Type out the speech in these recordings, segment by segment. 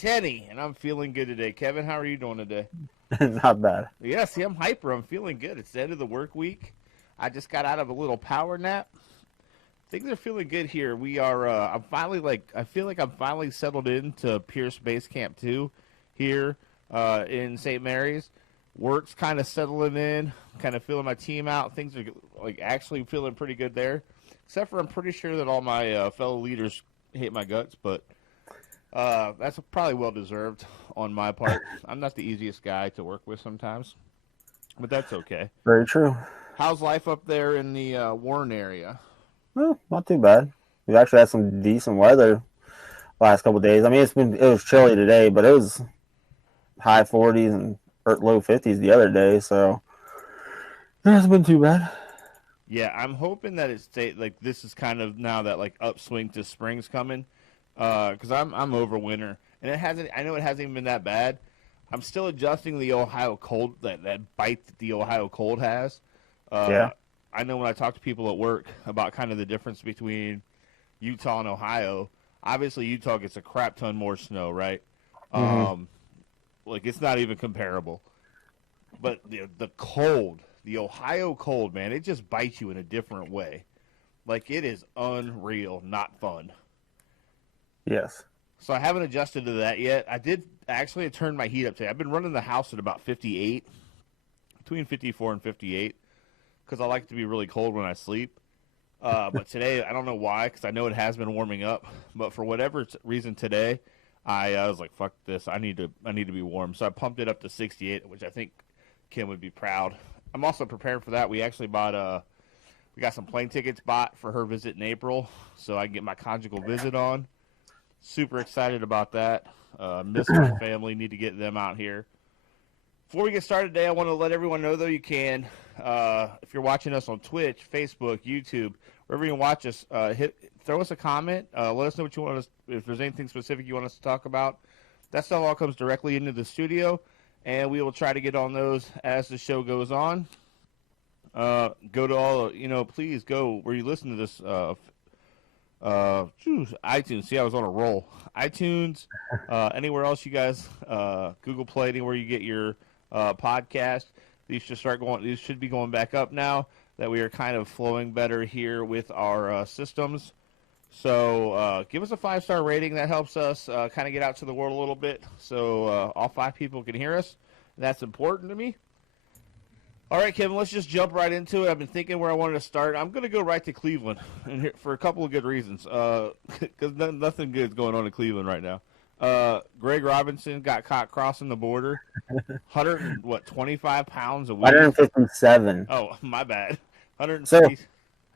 10, and I'm feeling good today. Kevin, how are you doing today? Not bad. Yeah, see, I'm hyper. I'm feeling good. It's the end of the work week. I just got out of a little power nap. Things are feeling good here. We are. I'm finally I feel like I'm finally settled into Pierce Base Camp 2 here in St. Mary's. Work's kind of settling in. Kind of feeling my team out. Things are like actually feeling pretty good there. Except for I'm pretty sure that all my fellow leaders hate my guts, but that's probably well deserved on my part. I'm not the easiest guy to work with sometimes, but that's okay. Very true. How's life up there in the Warren area? Well, not too bad. We've actually had some decent weather last couple of days. I mean, it was chilly today, but it was high 40s and low 50s the other day, so it hasn't been too bad. Yeah, I'm hoping that it stay like this is kind of now that like upswing to spring's coming, because I'm over winter and it hasn't. I know it hasn't even been that bad. I'm still adjusting the Ohio cold that bite that the Ohio cold has. Uh, Yeah. I know when I talk to people at work about kind of the difference between Utah and Ohio. Obviously, Utah gets a crap ton more snow, right? hmm Um, like it's not even comparable. But the cold, the Ohio cold, man, it just bites you in a different way. Like it is unreal, not fun. Yes. So I haven't adjusted to that yet. I did actually turn my heat up today. I've been running the house at about 58, between 54 and 58, because I like it to be really cold when I sleep. But today, I don't know why, because I know it has been warming up. But for whatever reason today, I was like, "Fuck this! I need to be warm." So I pumped it up to 68, which I think Kim would be proud. I'm also prepared for that. We actually bought we got some plane tickets bought for her visit in April, so I can get my conjugal visit on. Super excited about that. Miss my family. Need to get them out here. Before we get started today, I want to let everyone know, though, you can, if you're watching us on Twitch, Facebook, YouTube, wherever you watch us, throw us a comment. Let us know what you want us, if there's anything specific you want us to talk about. That stuff all comes directly into the studio, and we will try to get on those as the show goes on. Go to all, please go where you listen to this. iTunes. See, I was on a roll. iTunes, anywhere else you guys, Google Play, anywhere you get your podcast. These should start going. These should be going back up now that we are kind of flowing better here with our systems. So give us a 5-star rating. That helps us kind of get out to the world a little bit, so all 5 people can hear us. That's important to me. All right, Kevin, let's just jump right into it. I've been thinking where I wanted to start. I'm going to go right to Cleveland, and for a couple of good reasons. Because nothing good is going on in Cleveland right now. Greg Robinson got caught crossing the border. 25 pounds of weed. 157. Oh, my bad. So, 150.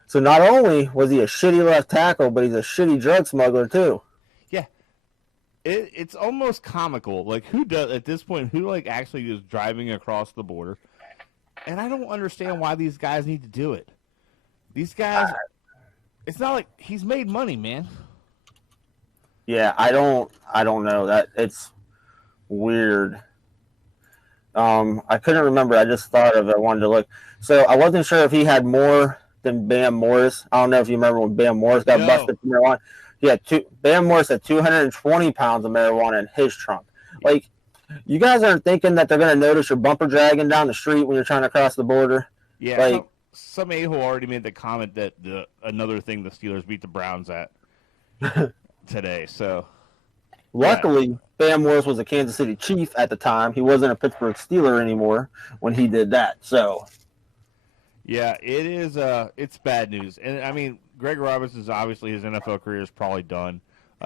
so not only was he a shitty left tackle, but he's a shitty drug smuggler too. Yeah, it's almost comical. Like, who does at this point? Who like actually is driving across the border? And I don't understand why these guys need to do it. These guys, it's not like he's made money, man. Yeah, I don't know that it's weird. I couldn't remember. I just thought of it. I wanted to look. So I wasn't sure if he had more than Bam Morris. I don't know if you remember when Bam Morris got No. busted for marijuana. He had Bam Morris had 220 pounds of marijuana in his trunk. Like, you guys aren't thinking that they're going to notice your bumper dragging down the street when you're trying to cross the border. Yeah, Like, some a-hole already made the comment that another thing the Steelers beat the Browns at today. So yeah, luckily, Bam Morris was a Kansas City Chief at the time. He wasn't a Pittsburgh Steeler anymore when he did that. So yeah, it is. It's bad news, and I mean, Greg Robinson's obviously his NFL career is probably done.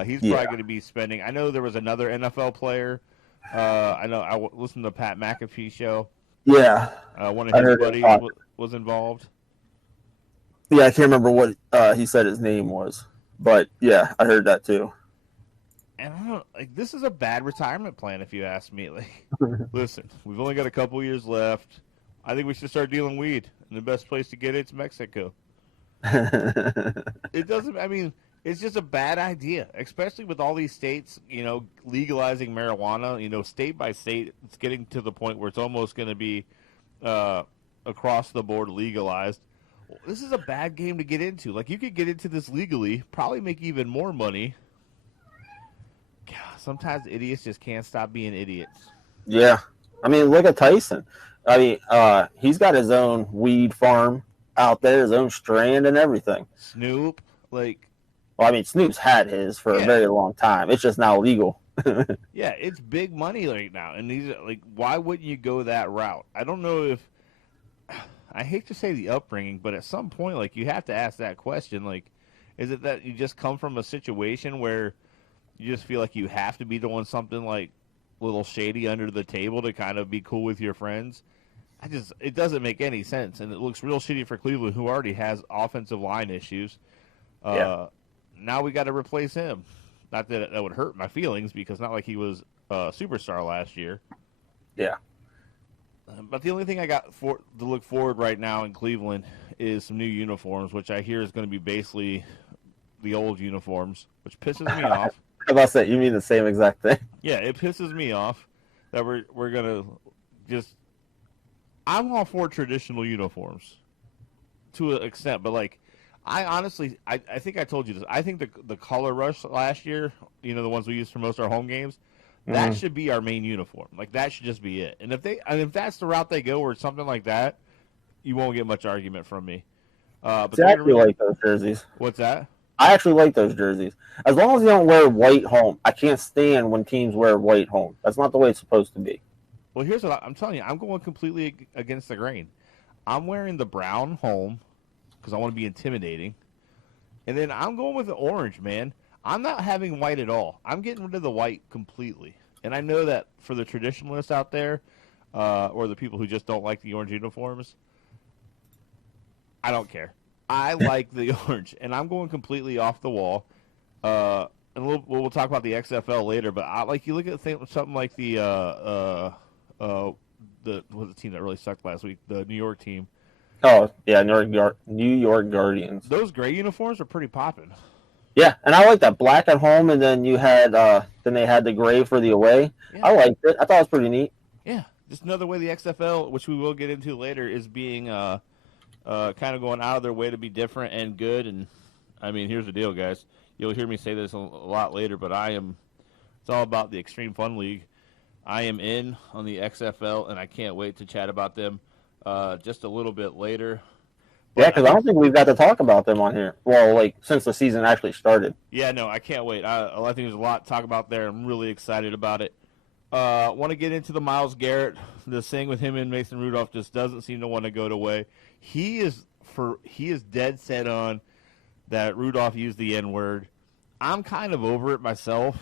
He's yeah, probably going to be spending. I know there was another NFL player. I know listened to the Pat McAfee show. yeah, One of I his heard him buddies talk. was involved. Yeah, I can't remember what he said his name was, but yeah, I heard that too. And I don't like this is a bad retirement plan if you ask me. Like, listen, we've only got a couple years left. I think we should start dealing weed, and the best place to get it's Mexico. It doesn't. I mean, it's just a bad idea, especially with all these states, legalizing marijuana. State by state, it's getting to the point where it's almost going to be uh, across the board legalized. This is a bad game to get into. Like, you could get into this legally, probably make even more money. God, sometimes idiots just can't stop being idiots. Yeah. I mean, look at Tyson. I mean, he's got his own weed farm out there, his own strand and everything. Snoop, like, Well, I mean, Snoop's had his for a yeah, very long time. It's just now legal. yeah, it's big money right now, and these like, why wouldn't you go that route? I don't know if I hate to say the upbringing, but at some point, like, you have to ask that question. Like, is it that you just come from a situation where you just feel like you have to be doing something like a little shady under the table to kind of be cool with your friends? It doesn't make any sense, and it looks real shitty for Cleveland, who already has offensive line issues. Yeah. Now we got to replace him. Not that that would hurt my feelings, because not like he was a superstar last year. Yeah. But the only thing I got to look forward right now in Cleveland is some new uniforms, which I hear is going to be basically the old uniforms, which pisses me off. How about that? You mean the same exact thing? Yeah, it pisses me off that we're gonna just. I'm all for traditional uniforms to an extent, but like, I honestly, I think I told you this. I think the color rush last year, the ones we used for most of our home games, that should be our main uniform. Like, that should just be it. And if that's the route they go, or something like that, you won't get much argument from me. But See, I actually like those jerseys. What's that? I actually like those jerseys. As long as you don't wear white home. I can't stand when teams wear white home. That's not the way it's supposed to be. Well, here's what I'm telling you. I'm going completely against the grain. I'm wearing the brown home because I want to be intimidating. And then I'm going with the orange, man. I'm not having white at all. I'm getting rid of the white completely. And I know that for the traditionalists out there, or the people who just don't like the orange uniforms, I don't care. I like the orange, and I'm going completely off the wall. And we'll talk about the XFL later, but you look at something like the team that really sucked last week, the New York team. Oh yeah, New York Guardians. Those gray uniforms are pretty popping. Yeah, and I like that black at home, and then you had then they had the gray for the away. Yeah. I liked it. I thought it was pretty neat. Yeah, just another way the XFL, which we will get into later, is being kind of going out of their way to be different and good. And I mean, here's the deal, guys. You'll hear me say this a lot later, but it's all about the Extreme Fun League. I am in on the XFL, and I can't wait to chat about them just a little bit later. Yeah, because I don't think we've got to talk about them on here. Well, like, since the season actually started. Yeah, no, I can't wait. I think there's a lot to talk about there. I'm really excited about it. Want to get into the Myles Garrett. The thing with him and Mason Rudolph just doesn't seem to want to go away. He is dead set on that Rudolph used the N-word. I'm kind of over it myself.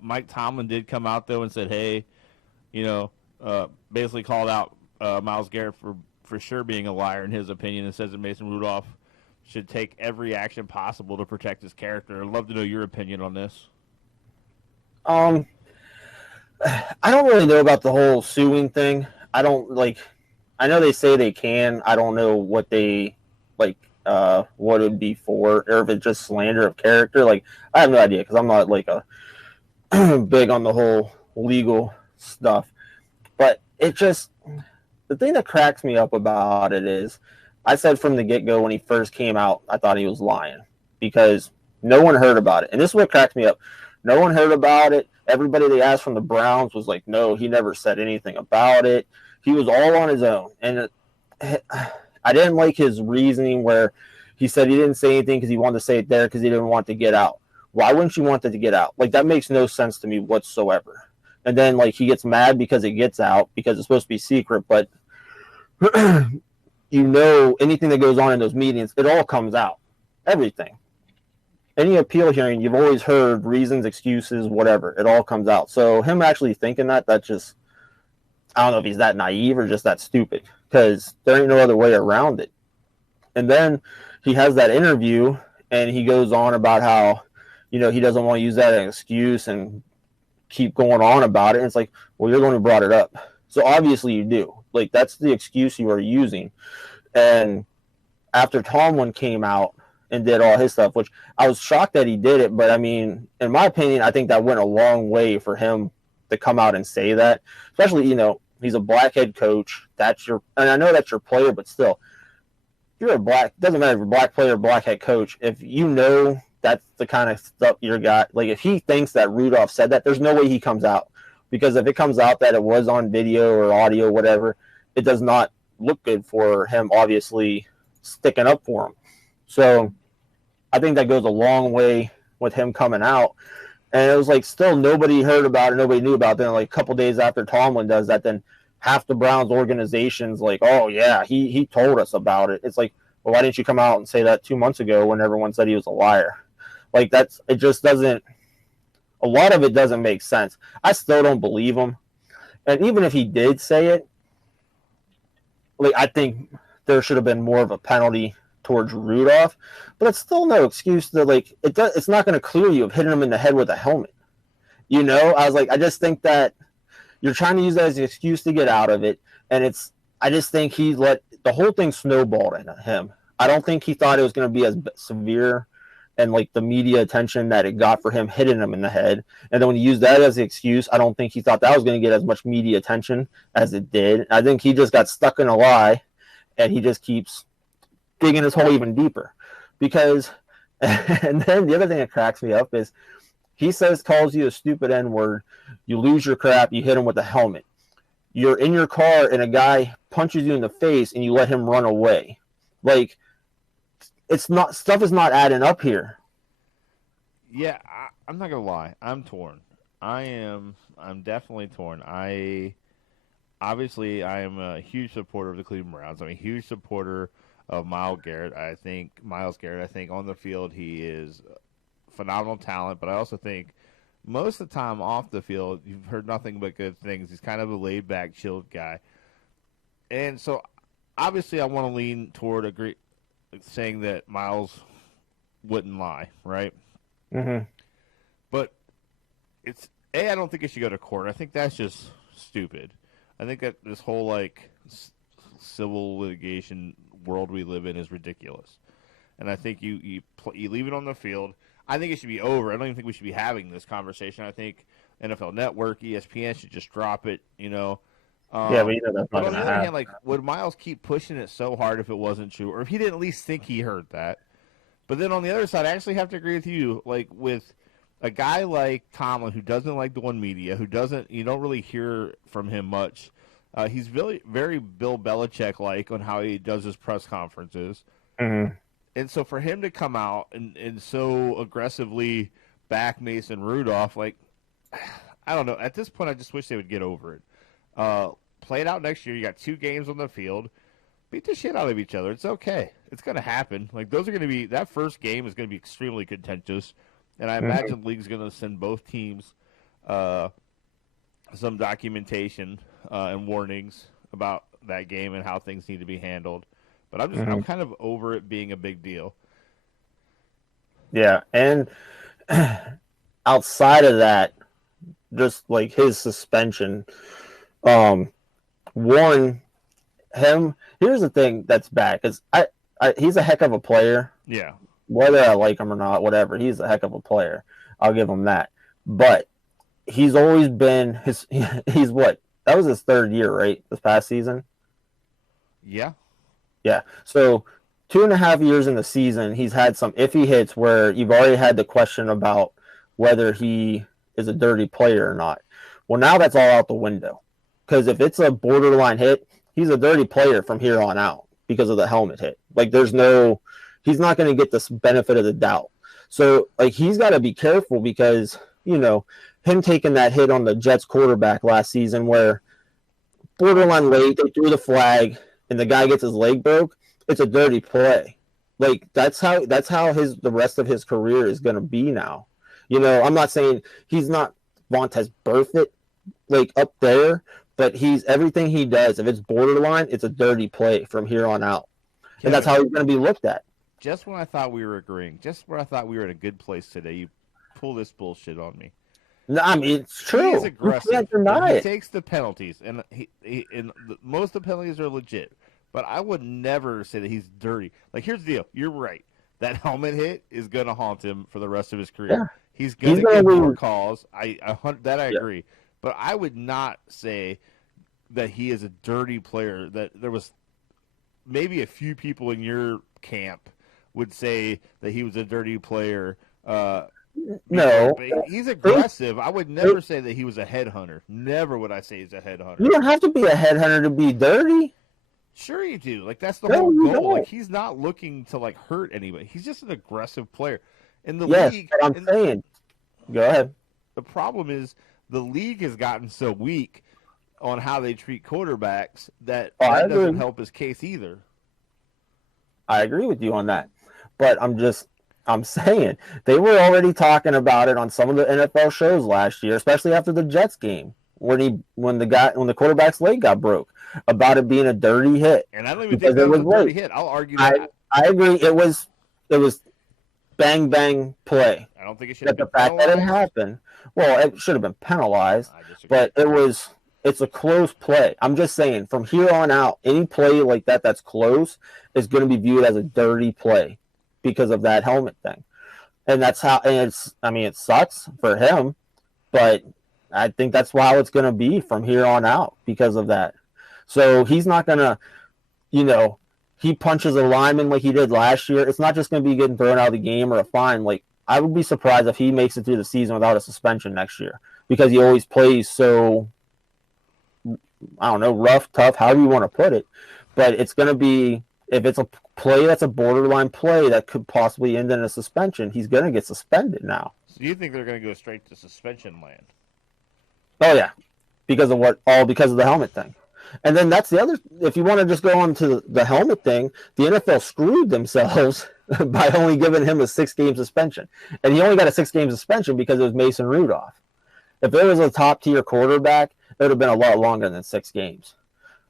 Mike Tomlin did come out, though, and said, hey, basically called out Myles Garrett for sure being a liar in his opinion, and says that Mason Rudolph should take every action possible to protect his character. I'd love to know your opinion on this. I don't really know about the whole suing thing. I know they say they can. I don't know what they what it would be for, or if it's just slander of character. Like, I have no idea, because I'm not like a big on the whole legal stuff. But it just, the thing that cracks me up about it is, I said from the get-go when he first came out, I thought he was lying, because no one heard about it. And this is what cracked me up. No one heard about it. Everybody they asked from the Browns was like, no, he never said anything about it. He was all on his own. And I didn't like his reasoning where he said he didn't say anything because he wanted to say it there because he didn't want to get out. Why wouldn't you want it to get out? Like, that makes no sense to me whatsoever. And then, like, he gets mad because it gets out because it's supposed to be secret. But, anything that goes on in those meetings, it all comes out. Everything. Any appeal hearing, you've always heard reasons, excuses, whatever. It all comes out. So him actually thinking that just, I don't know if he's that naive or just that stupid, because there ain't no other way around it. And then he has that interview, and he goes on about how, he doesn't want to use that as an excuse and keep going on about it. And it's like, well, you're the one who brought it up. So obviously you do. Like, that's the excuse you are using. And after Tomlin came out and did all his stuff, which I was shocked that he did it, but I mean, in my opinion, I think that went a long way for him to come out and say that. Especially, he's a black head coach. And I know that's your player, but still, if you're doesn't matter if you're a black player or black head coach, if you know that's the kind of stuff your guy, like if he thinks that Rudolph said that, there's no way he comes out, because if it comes out that it was on video or audio, whatever, it does not look good for him, obviously sticking up for him. So I think that goes a long way with him coming out. And it was like still nobody heard about it, nobody knew about it. Then like a couple days after Tomlin does that, then half the Browns organization's like, oh yeah, he told us about it. It's like, well, why didn't you come out and say that 2 months ago when everyone said he was a liar? Like it just doesn't, a lot of it doesn't make sense. I still don't believe him. And even if he did say it, like I think there should have been more of a penalty towards Rudolph, but it's still no excuse that like it's not going to clear you of hitting him in the head with a helmet. You know, I was like, I just think that you're trying to use that as an excuse to get out of it, and I just think he let the whole thing snowballed in him. I don't think he thought it was going to be as severe and like the media attention that it got for him hitting him in the head. And then when he used that as an excuse, I don't think he thought that was going to get as much media attention as it did. I think he just got stuck in a lie, and he just keeps digging his hole even deeper. Because, and then the other thing that cracks me up is he calls you a stupid N-word, you lose your crap, you hit him with a helmet. You're in your car and a guy punches you in the face and you let him run away. Like, stuff is not adding up here. Yeah, I'm not gonna lie. I'm torn. I'm definitely torn. I am a huge supporter of the Cleveland Browns. I'm a huge supporter of Myles Garrett. I think on the field he is phenomenal talent, but I also think most of the time off the field you've heard nothing but good things. He's kind of a laid back, chilled guy, and so obviously I want to lean toward saying that Myles wouldn't lie, right? Mm-hmm. But I don't think it should go to court. I think that's just stupid. I think that this whole like civil litigation world we live in is ridiculous, and I think you leave it on the field. I think it should be over. I don't even think we should be having this conversation. I think NFL Network, ESPN should just drop it. You know. Yeah, but that's not on the other happen. hand, like, would Myles keep pushing it so hard if it wasn't true, or if he didn't at least think he heard that? But then on the other side, I actually have to agree with you. Like with a guy like Tomlin, who doesn't like the one media, you don't really hear from him much. He's very, very Bill Belichick-like on how he does his press conferences. Mm-hmm. And so for him to come out and so aggressively back Mason Rudolph, like, I don't know. At this point, I just wish they would get over it. Play it out next year. You got 2 games on the field. Beat the shit out of each other. It's okay. It's going to happen. Like, those are going to be – that first game is going to be extremely contentious. And I imagine the league's going to send both teams some documentation and warnings about that game and how things need to be handled. But I'm kind of over it being a big deal. Yeah, and outside of that, just like his suspension, here's the thing that's bad, because he's a heck of a player. Yeah. Whether I like him or not, whatever, he's a heck of a player. I'll give him that. But he's always been he's what? That was his 3rd year, right? This past season? Yeah. Yeah. So 2.5 years in the season, he's had some iffy hits where you've already had the question about whether he is a dirty player or not. Well, now that's all out the window. Because if it's a borderline hit, he's a dirty player from here on out because of the helmet hit. Like, he's not going to get this benefit of the doubt. So, like, he's got to be careful because, you know, him taking that hit on the Jets quarterback last season where borderline late, they threw the flag, and the guy gets his leg broke, it's a dirty play. Like, that's how the rest of his career is going to be now. You know, I'm not saying he's not Vontaze Burfict, like, up there, but everything he does, if it's borderline, it's a dirty play from here on out. Kevin, and that's how he's going to be looked at. Just when I thought we were agreeing, just when I thought we were in a good place today, you pull this bullshit on me. No, I mean, it's true. He is aggressive. You can't deny it. He takes the penalties, and most of the penalties are legit. But I would never say that he's dirty. Like, here's the deal. You're right. That helmet hit is going to haunt him for the rest of his career. Yeah. He's going to get more calls. I agree. But I would not say that he is a dirty player. That there was maybe a few people in your camp would say that he was a dirty player No, He's aggressive. I would never say that he was a headhunter. Never would I say he's a headhunter. You don't have to be a headhunter to be dirty. Sure you do. Like that's the No, whole you goal. Like don't. he's not looking to like hurt anybody. He's just an aggressive player. In the Yes, league, but I'm saying. Go ahead. the problem is the league has gotten so weak on how they treat quarterbacks that Oh, I that doesn't agree. help his case either. I agree with you on that. But I'm saying they were already talking about it on some of the NFL shows last year, especially after the Jets game when the quarterback's leg got broke, about it being a dirty hit And I don't even because think that it was was a dirty late. hit. I'll argue I that. I agree. It was bang bang play. I don't think it should have That the been fact that it penalized. happened, well, it should have been penalized, I disagree. but it's a close play. I'm just saying, from here on out, any play like that that's close is going to be viewed as a dirty play because of that helmet thing. And that's how, and it sucks for him, but I think that's how it's going to be from here on out because of that. So he's not going to, he punches a lineman like he did last year. It's not just going to be getting thrown out of the game or a fine. Like, I would be surprised if he makes it through the season without a suspension next year because he always plays so, I don't know, rough, tough, however you want to put it. But it's going to be, if it's a play that's a borderline play that could possibly end in a suspension, he's going to get suspended now. So you think they're going to go straight to suspension land? Oh, yeah, because of the helmet thing. And then that's the other, if you want to just go on to the helmet thing, the NFL screwed themselves by only giving him a 6-game suspension. And he only got a 6-game suspension because it was Mason Rudolph. If it was a top-tier quarterback, it would have been a lot longer than 6 games.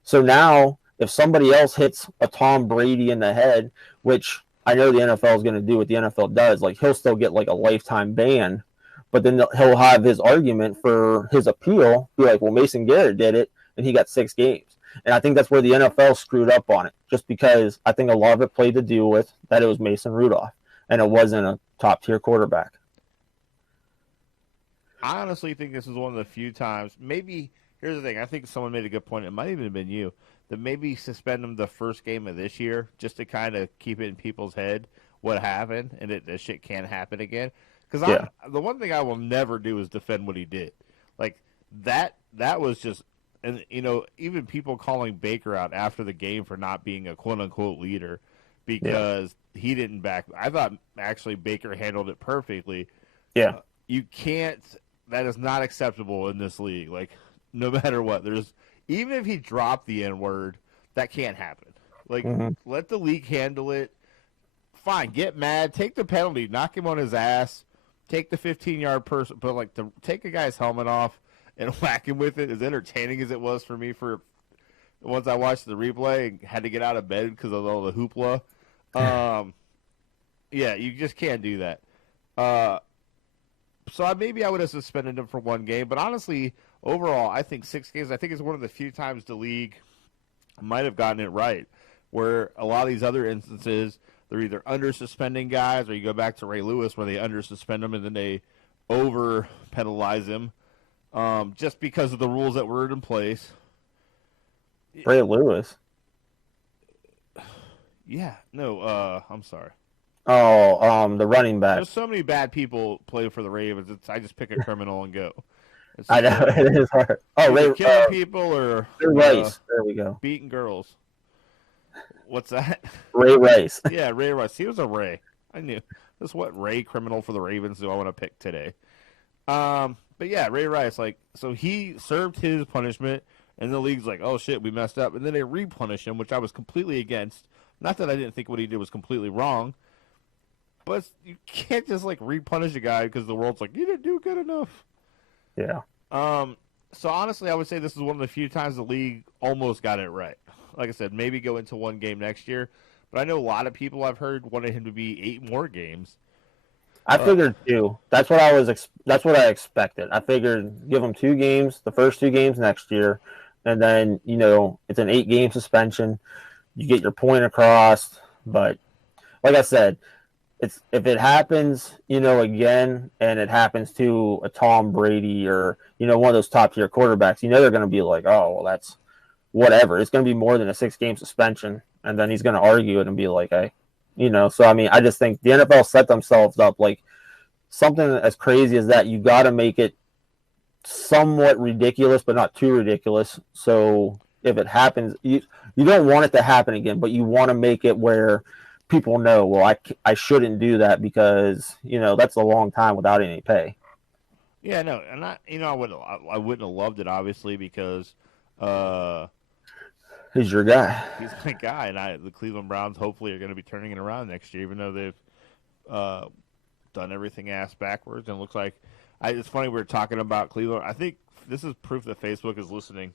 So now, if somebody else hits a Tom Brady in the head, which I know the NFL is going to do what the NFL does, like he'll still get like a lifetime ban, but then he'll have his argument for his appeal, be like, well, Mason Garrett did it, and he got 6 games. And I think that's where the NFL screwed up on it, just because I think a lot of it played to do with that it was Mason Rudolph, and it wasn't a top-tier quarterback. I honestly think this is one of the few times. Maybe here's the thing. I think someone made a good point. It might even have been you that maybe suspend them the first game of this year just to kind of keep it in people's head what happened and that this shit can't happen again. Because the one thing I will never do is defend what he did. Like that was just, and even people calling Baker out after the game for not being a quote unquote leader because he didn't back. I thought actually Baker handled it perfectly. Yeah. You can't. That is not acceptable in this league. Like, no matter what, even if he dropped the N word, that can't happen. Like, let the league handle it. Fine, get mad, take the penalty, knock him on his ass, take the 15-yard person, but like to take a guy's helmet off and whack him with it, as entertaining as it was for me for once I watched the replay and had to get out of bed because of all the hoopla. Yeah, you just can't do that. So maybe I would have suspended him for 1 game, but honestly, overall, I think 6 games. I think it's one of the few times the league might have gotten it right, where a lot of these other instances they're either under suspending guys, or you go back to Ray Lewis where they under suspend them and then they over penalize him, just because of the rules that were in place. Ray Lewis. Yeah, no, I'm sorry. Oh, the running back. There's so many bad people play for the Ravens. I just pick a criminal and go. I know it is hard. Oh, Ray, killing people or Rice. There we go. Beating girls. What's that? Ray Rice. Yeah, Ray Rice. He was a Ray. I knew. That's what Ray criminal for the Ravens do I want to pick today. But yeah, Ray Rice. So he served his punishment, and the league's like, oh shit, we messed up, and then they repunish him, which I was completely against. Not that I didn't think what he did was completely wrong. But you can't just repunish a guy because the world's like, you didn't do good enough. Yeah. So honestly, I would say this is one of the few times the league almost got it right. Like I said, maybe go into 1 game next year. But I know a lot of people I've heard wanted him to be 8 more games. I figured 2. That's what that's what I expected. I figured give him 2 games, the first 2 games next year, and then it's an 8-game suspension. You get your point across, but like I said. If it happens, again, and it happens to a Tom Brady or, one of those top tier quarterbacks, they're going to be like, oh, well, that's whatever. It's going to be more than a 6-game suspension. And then he's going to argue it and be like, hey, so, I mean, I just think the NFL set themselves up. Like, something as crazy as that, you got to make it somewhat ridiculous, but not too ridiculous. So if it happens, you don't want it to happen again, but you want to make it where people know, well, I shouldn't do that because, that's a long time without any pay. Yeah, no, and I wouldn't have loved it obviously because uh, He's your guy. he's my guy, and the Cleveland Browns hopefully are going to be turning it around next year, even though they've uh, done everything ass backwards. And it looks like it's funny we were talking about Cleveland. I think this is proof that Facebook is listening.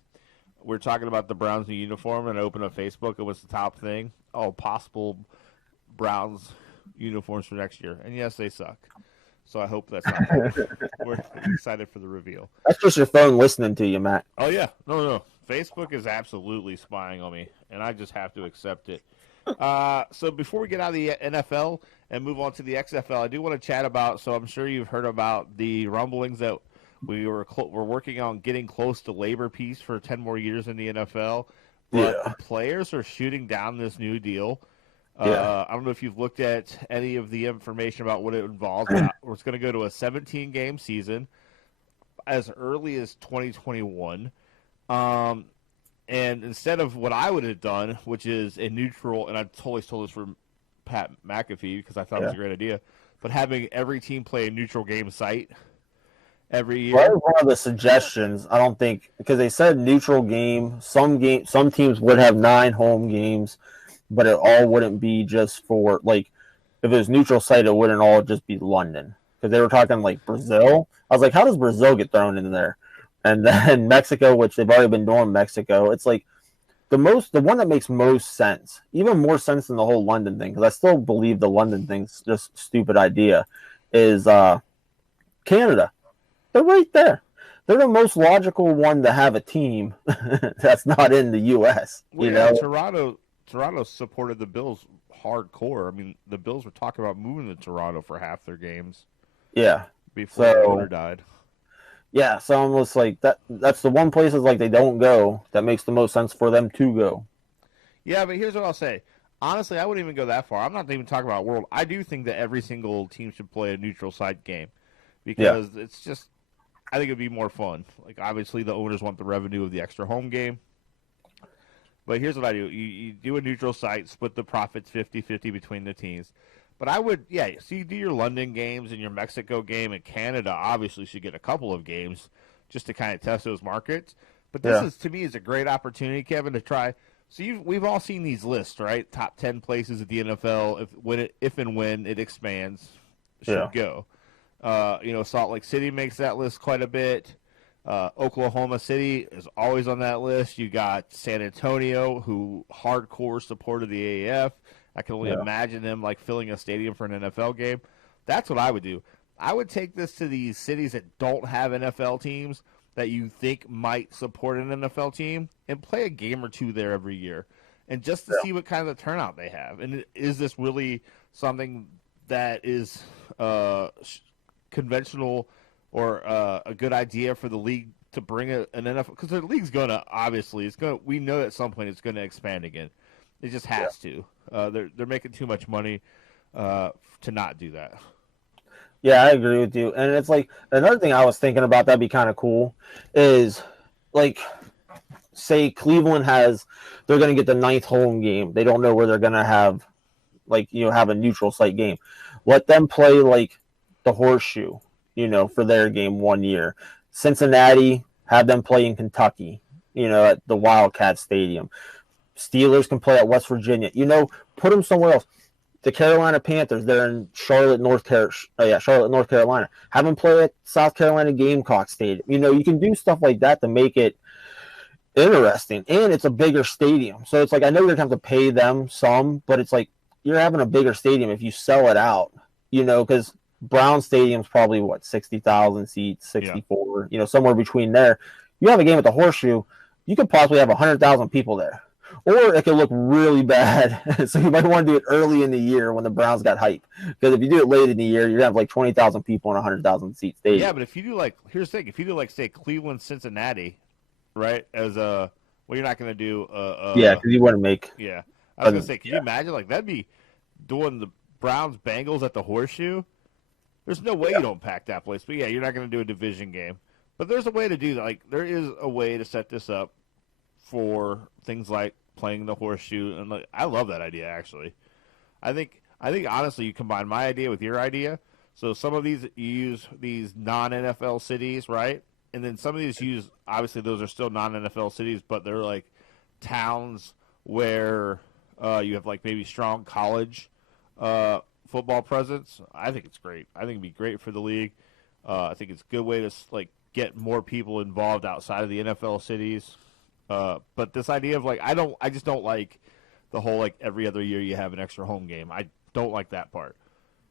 We're talking about the Browns new uniform, and I opened up Facebook. It was the top thing. Oh, possible Browns uniforms for next year, and yes, they suck. So I hope that's not true. We're excited for the reveal. That's just your phone listening to you, Matt. Oh yeah, no. Facebook is absolutely spying on me, and I just have to accept it. So before we get out of the NFL and move on to the XFL, I do want to chat about. So I'm sure you've heard about the rumblings that we're working on getting close to labor peace for 10 more years in the NFL, but the players are shooting down this new deal. I don't know if you've looked at any of the information about what it involves. It's going to go to a 17-game season as early as 2021. And instead of what I would have done, which is a neutral, and I totally stole this from Pat McAfee because I thought it was a great idea, but having every team play a neutral game site every year. Well, that was one of the suggestions. I don't think because they said neutral game. Some teams would have 9 home games, but it all wouldn't be just for like if it was neutral site, it wouldn't all just be London because they were talking like Brazil. I was like, how does Brazil get thrown in there? And then Mexico, which they've already been doing Mexico. It's like the one that makes most sense, even more sense than the whole London thing, because I still believe the London thing's just a stupid idea, is Canada. They're right there. They're the most logical one to have a team that's not in the U.S. Toronto supported the Bills hardcore. I mean, the Bills were talking about moving to Toronto for half their games. Yeah. Before the owner died. Yeah, so I'm almost like that. That's the one place is like they don't go that makes the most sense for them to go. Yeah, but here's what I'll say. Honestly, I wouldn't even go that far. I'm not even talking about world. I do think that every single team should play a neutral site game because it's just. I think it'd be more fun. Like obviously, the owners want the revenue of the extra home game. But here's what I do: you do a neutral site, split the profits 50-50 between the teams. But I would, so you do your London games and your Mexico game, and Canada obviously should get a couple of games just to kind of test those markets. But this is, to me, is a great opportunity, Kevin, to try. So we've all seen these lists, right? Top 10 places at the NFL, if and when it expands, should go. Salt Lake City makes that list quite a bit. Oklahoma City is always on that list. You got San Antonio, who hardcore supported the AAF. I can only imagine them like filling a stadium for an NFL game. That's what I would do. I would take this to these cities that don't have NFL teams that you think might support an NFL team and play a game or two there every year. And just to see what kind of turnout they have. And is this really something that is conventional or a good idea for the league to bring an NFL? Because the league's going to, obviously, we know at some point it's going to expand again. It just has to. They're making too much money to not do that. Yeah, I agree with you. And it's like another thing I was thinking about that'd be kind of cool is like say Cleveland they're going to get the 9th home game. They don't know where they're going to have have a neutral site game. Let them play like the Horseshoe, for their game one year. Cincinnati, have them play in Kentucky, at the Wildcat Stadium. Steelers can play at West Virginia. Put them somewhere else. The Carolina Panthers, they're in Charlotte, North Carolina. Have them play at South Carolina Gamecock Stadium. You can do stuff like that to make it interesting. And it's a bigger stadium. So it's like, I know you're going to have to pay them some, but it's like you're having a bigger stadium if you sell it out, because Brown Stadium's probably, 60,000 seats, 64, somewhere between there. You have a game at the Horseshoe, you could possibly have 100,000 people there. Or it could look really bad. So you might want to do it early in the year when the Browns got hype. Because if you do it late in the year, you're going to have like 20,000 people in a 100,000 seat stadium. Yeah, but if you do here's the thing. If you do say Cleveland, Cincinnati, right, you're not going to do because you wouldn't make. Yeah. I was going to say, can you imagine? That'd be doing the Browns Bengals at the Horseshoe. there's no way you don't pack that place. But yeah, you're not going to do a division game. But there's a way to do that. Like there is a way to set this up for things like playing the horseshoe, and like, I love that idea actually. I think honestly, you combine my idea with your idea. So some of these you use these non-NFL cities, right? And then some of these use obviously those are still non-NFL cities, but they're like towns where you have like maybe strong college football presence. I think it's great. I think it'd be great for the league. I think it's a good way to like get more people involved outside of the NFL cities. But this idea of like I just don't like the whole like every other year you have an extra home game. I don't like that part.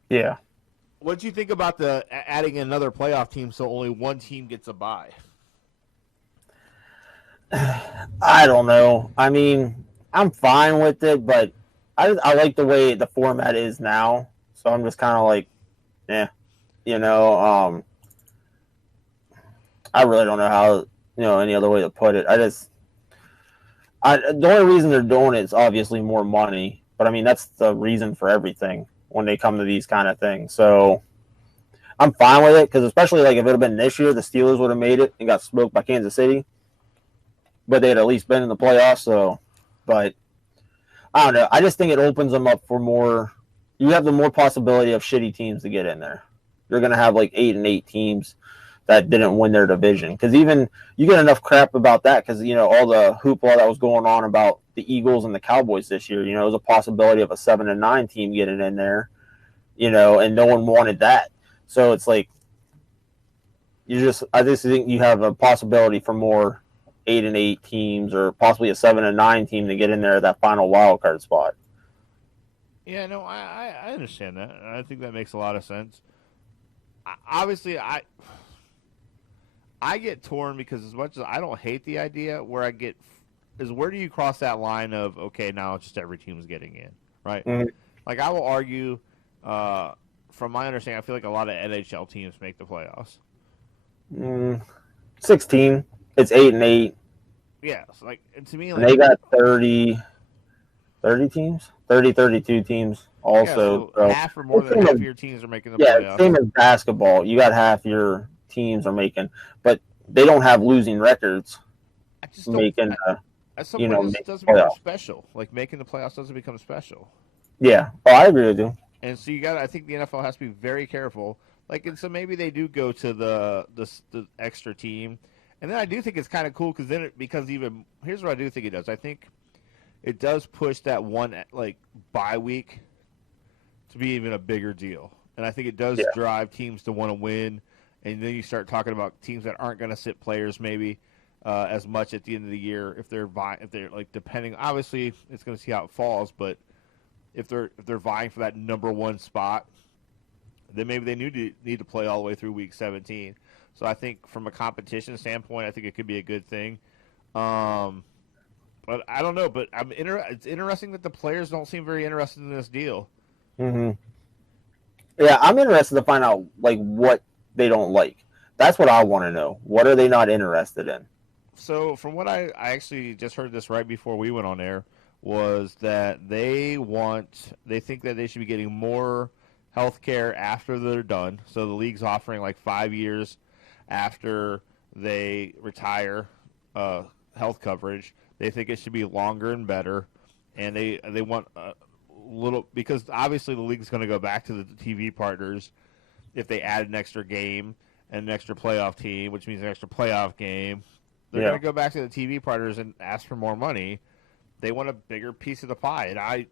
Yeah. What do you think about the adding another playoff team so only one team gets a bye? I don't know. I mean, I'm fine with it, but I like the way the format is now. So I'm just kind of like, yeah, you know, I really don't know how, any other way to put it. The only reason they're doing it is obviously more money, but I mean, that's the reason for everything when they come to these kind of things. So I'm fine with it because especially like if it would have been this year, the Steelers would have made it and got smoked by Kansas City, but they'd at least been in the playoffs. So, but I don't know. I just think it opens them up for more. You have the more possibility of shitty teams to get in there. You're going to have like 8-8 teams that didn't win their division. Because even you get enough crap about that because, all the hoopla that was going on about the Eagles and the Cowboys this year. There was a possibility of a 7-9 team getting in there, and no one wanted that. So it's like I just think you have a possibility for more 8-8 teams or possibly a 7-9 team to get in there at that final wild card spot. Yeah, no, I understand that. I think that makes a lot of sense. Obviously, I get torn because as much as I don't hate the idea, where do you cross that line of okay, now just every team's getting in, right? Mm-hmm. Like I will argue, from my understanding, I feel like a lot of NHL teams make the playoffs. 16. It's 8-8. Yeah, so like and to me, and they got 30 teams, 32 teams also. So half or more than half of your teams are making the playoffs. Same as basketball. You got half your teams are making, but they don't have losing records. I just don't, making, at some point, it doesn't become special. Like making the playoffs doesn't become special. Yeah, I agree with you. And so I think the NFL has to be very careful. Like, and so maybe they do go to the extra team, and then I do think it's kind of cool because then here's what I do think it does. I think it does push that one like bye week to be even a bigger deal, and I think it does drive teams to want to win. And then you start talking about teams that aren't going to sit players maybe as much at the end of the year if they're like depending. Obviously, it's going to see how it falls, but if they're vying for that number one spot, then maybe they need to play all the way through week 17. So I think from a competition standpoint, I think it could be a good thing. But I don't know. But it's interesting that the players don't seem very interested in this deal. Mm-hmm. Yeah, I'm interested to find out like what they don't like. That's what I want to know. What are they not interested in? So from what I actually just heard this right before we went on air was that they think that they should be getting more health care after they're done. So the league's offering like 5 years after they retire health coverage. They think it should be longer and better, and they want a little because obviously the league's going to go back to the TV partners if they add an extra game and an extra playoff team, which means an extra playoff game. They're going to go back to the TV partners and ask for more money. They want a bigger piece of the pie, and I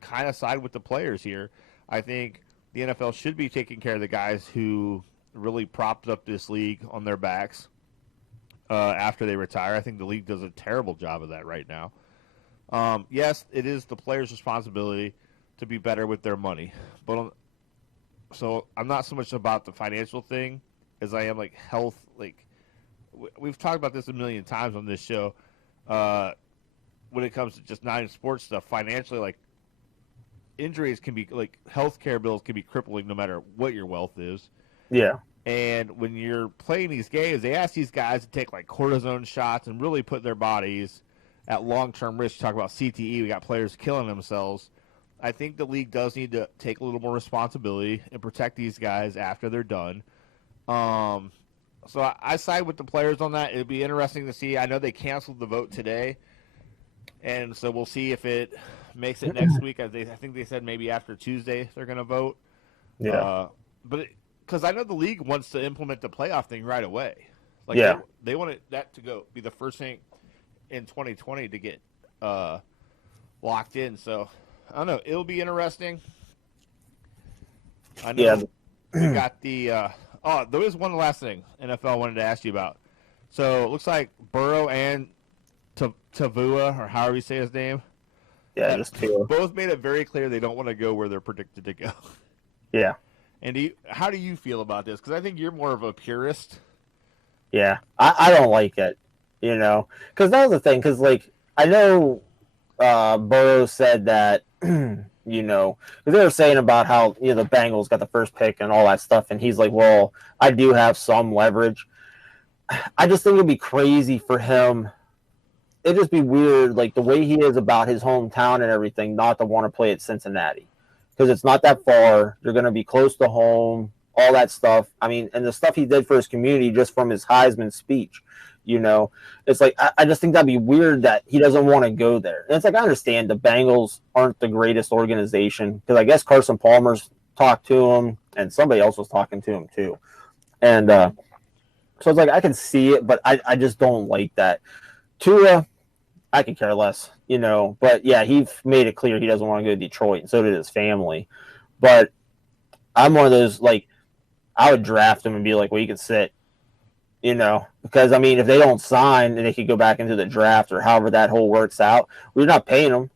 kind of side with the players here. I think the NFL should be taking care of the guys who really propped up this league on their backs after they retire. I think the league does a terrible job of that right now. Yes, it is the players' responsibility to be better with their money. So I'm not so much about the financial thing as I am like health. Like we've talked about this a million times on this show. When it comes to just non-sports stuff, financially, like injuries can be like healthcare bills can be crippling no matter what your wealth is. Yeah. And when you're playing these games, they ask these guys to take like cortisone shots and really put their bodies at long-term risk. Talk about CTE. We got players killing themselves I think the league does need to take a little more responsibility and protect these guys after they're done. So I side with the players on that. It'd be interesting to see. I know they canceled the vote today, and so we'll see if it makes it next week. I think they said maybe after Tuesday they're going to vote. Yeah. But because I know the league wants to implement the playoff thing right away. Like Yeah. they wanted that to be the first thing in 2020 to get locked in. So I don't know. It'll be interesting. I know we got the. There is one last thing NFL wanted to ask you about. So it looks like Burrow and Tavua, or however you say his name, just Tua. both made it very clear they don't want to go where they're predicted to go. Yeah. And how do you feel about this? Because I think you're more of a purist. Yeah, I don't like it, because that was the thing. Because I know Burrow said that, because they were saying about how the Bengals got the first pick and all that stuff, and he's like, well, I do have some leverage. I just think it'd be crazy for him. It'd just be weird, like the way he is about his hometown and everything, not to want to play at Cincinnati, because it's not that far. They're going to be close to home. All that stuff. I mean, and the stuff he did for his community just from his Heisman speech, it's like, I just think that'd be weird that he doesn't want to go there. And it's like, I understand the Bengals aren't the greatest organization, because I guess Carson Palmer's talked to him and somebody else was talking to him too. And so it's like, I can see it, but I just don't like that. Tua, I could care less, but yeah, he made it clear he doesn't want to go to Detroit, and so did his family. But I'm one of those, like, I would draft him and be like, well, you can sit, because, I mean, if they don't sign and they could go back into the draft or however that whole works out, we're not paying him.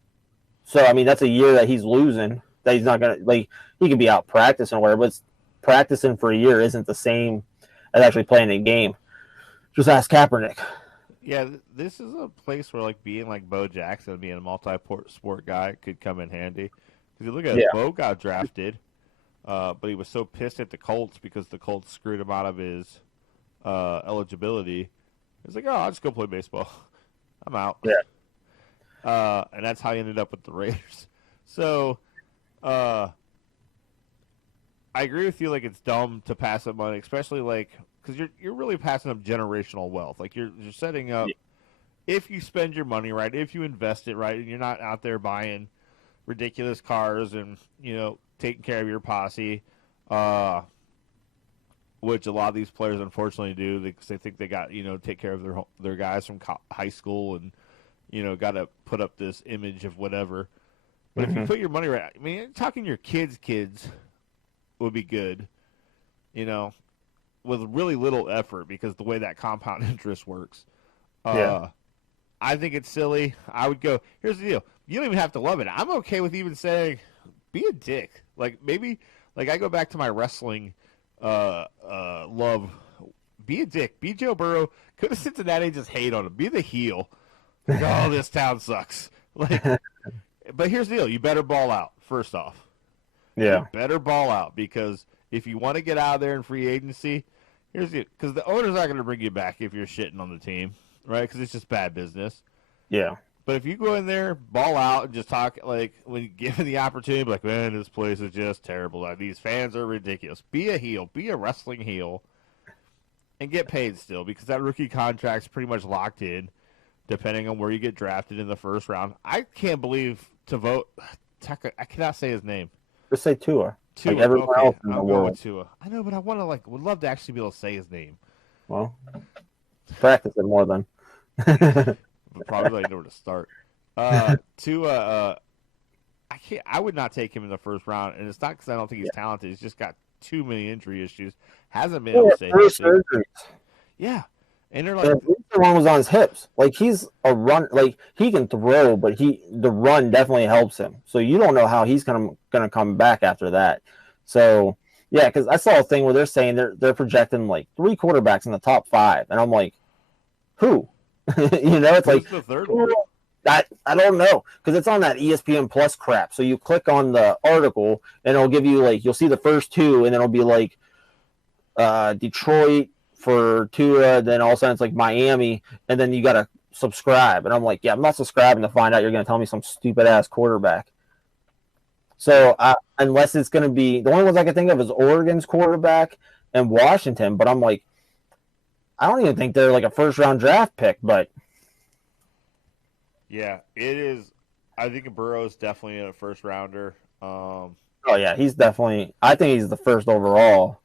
So, I mean, that's a year that he's losing, that he's not going to, like, he could be out practicing or whatever, but practicing for a year isn't the same as actually playing a game. Just ask Kaepernick. Yeah, this is a place where, like, being like Bo Jackson, being a multi-sport guy could come in handy. Because you look at it, Bo got drafted. But he was so pissed at the Colts because the Colts screwed him out of his eligibility. He's like, I'll just go play baseball. I'm out. Yeah. And that's how he ended up with the Raiders. So, I agree with you. Like, it's dumb to pass up money, especially because you're really passing up generational wealth. Like, you're setting up. If you spend your money right, if you invest it right, and you're not out there buying ridiculous cars and taking care of your posse, which a lot of these players unfortunately do, because they think they got take care of their guys from high school and got to put up this image of whatever. But if you put your money right, I mean, talking your kids would be good, with really little effort, because the way that compound interest works. I think it's silly. I would go, here's the deal. You don't even have to love it. I'm okay with even saying, be a dick. Like, maybe, like, I go back to my wrestling love. Be a dick. Be Joe Burrow. Go to Cincinnati and just hate on him. Be the heel. Like, oh, this town sucks. Like, but here's the deal. You better ball out, first off. Yeah. You better ball out, because if you want to get out of there in free agency, because the owner's not going to bring you back if you're shitting on the team, right? Because it's just bad business. Yeah. But if you go in there, ball out, and just talk, like, when you given the opportunity, be like, man, this place is just terrible. Like, these fans are ridiculous. Be a heel. Be a wrestling heel. And get paid still, because that rookie contract's pretty much locked in, depending on where you get drafted in the first round. I can't believe I cannot say his name. Just say Tua. Tua. Like everyone Okay, else in the I'll go world. with Tua. I know, but I would love to actually be able to say his name. Well, practice it more then. But probably like know where to start. Tua, I would not take him in the first round, and it's not because I don't think he's talented. He's just got too many injury issues. Hasn't been able to say anything. Yeah, and they're like, the one was on his hips. Like, he's a run. Like, he can throw, but the run definitely helps him. So you don't know how he's gonna come back after that. So yeah, because I saw a thing where they're saying they're projecting like 3 quarterbacks in the top 5, and I'm like, who? It's like the third one? I don't know, because it's on that ESPN Plus crap. So you click on the article, and it'll give you, like, you'll see the first 2, and then it'll be like Detroit for Tua, then all of a sudden it's like Miami, and then you got to subscribe. And I'm like, yeah, I'm not subscribing to find out you're going to tell me some stupid ass quarterback. So unless it's going to be the only ones I can think of is Oregon's quarterback and Washington, but I'm like, I don't even think they're like a first round draft pick, but Yeah, it is. I think Burrow's definitely a first rounder. oh yeah, he's definitely. I think he's the first overall.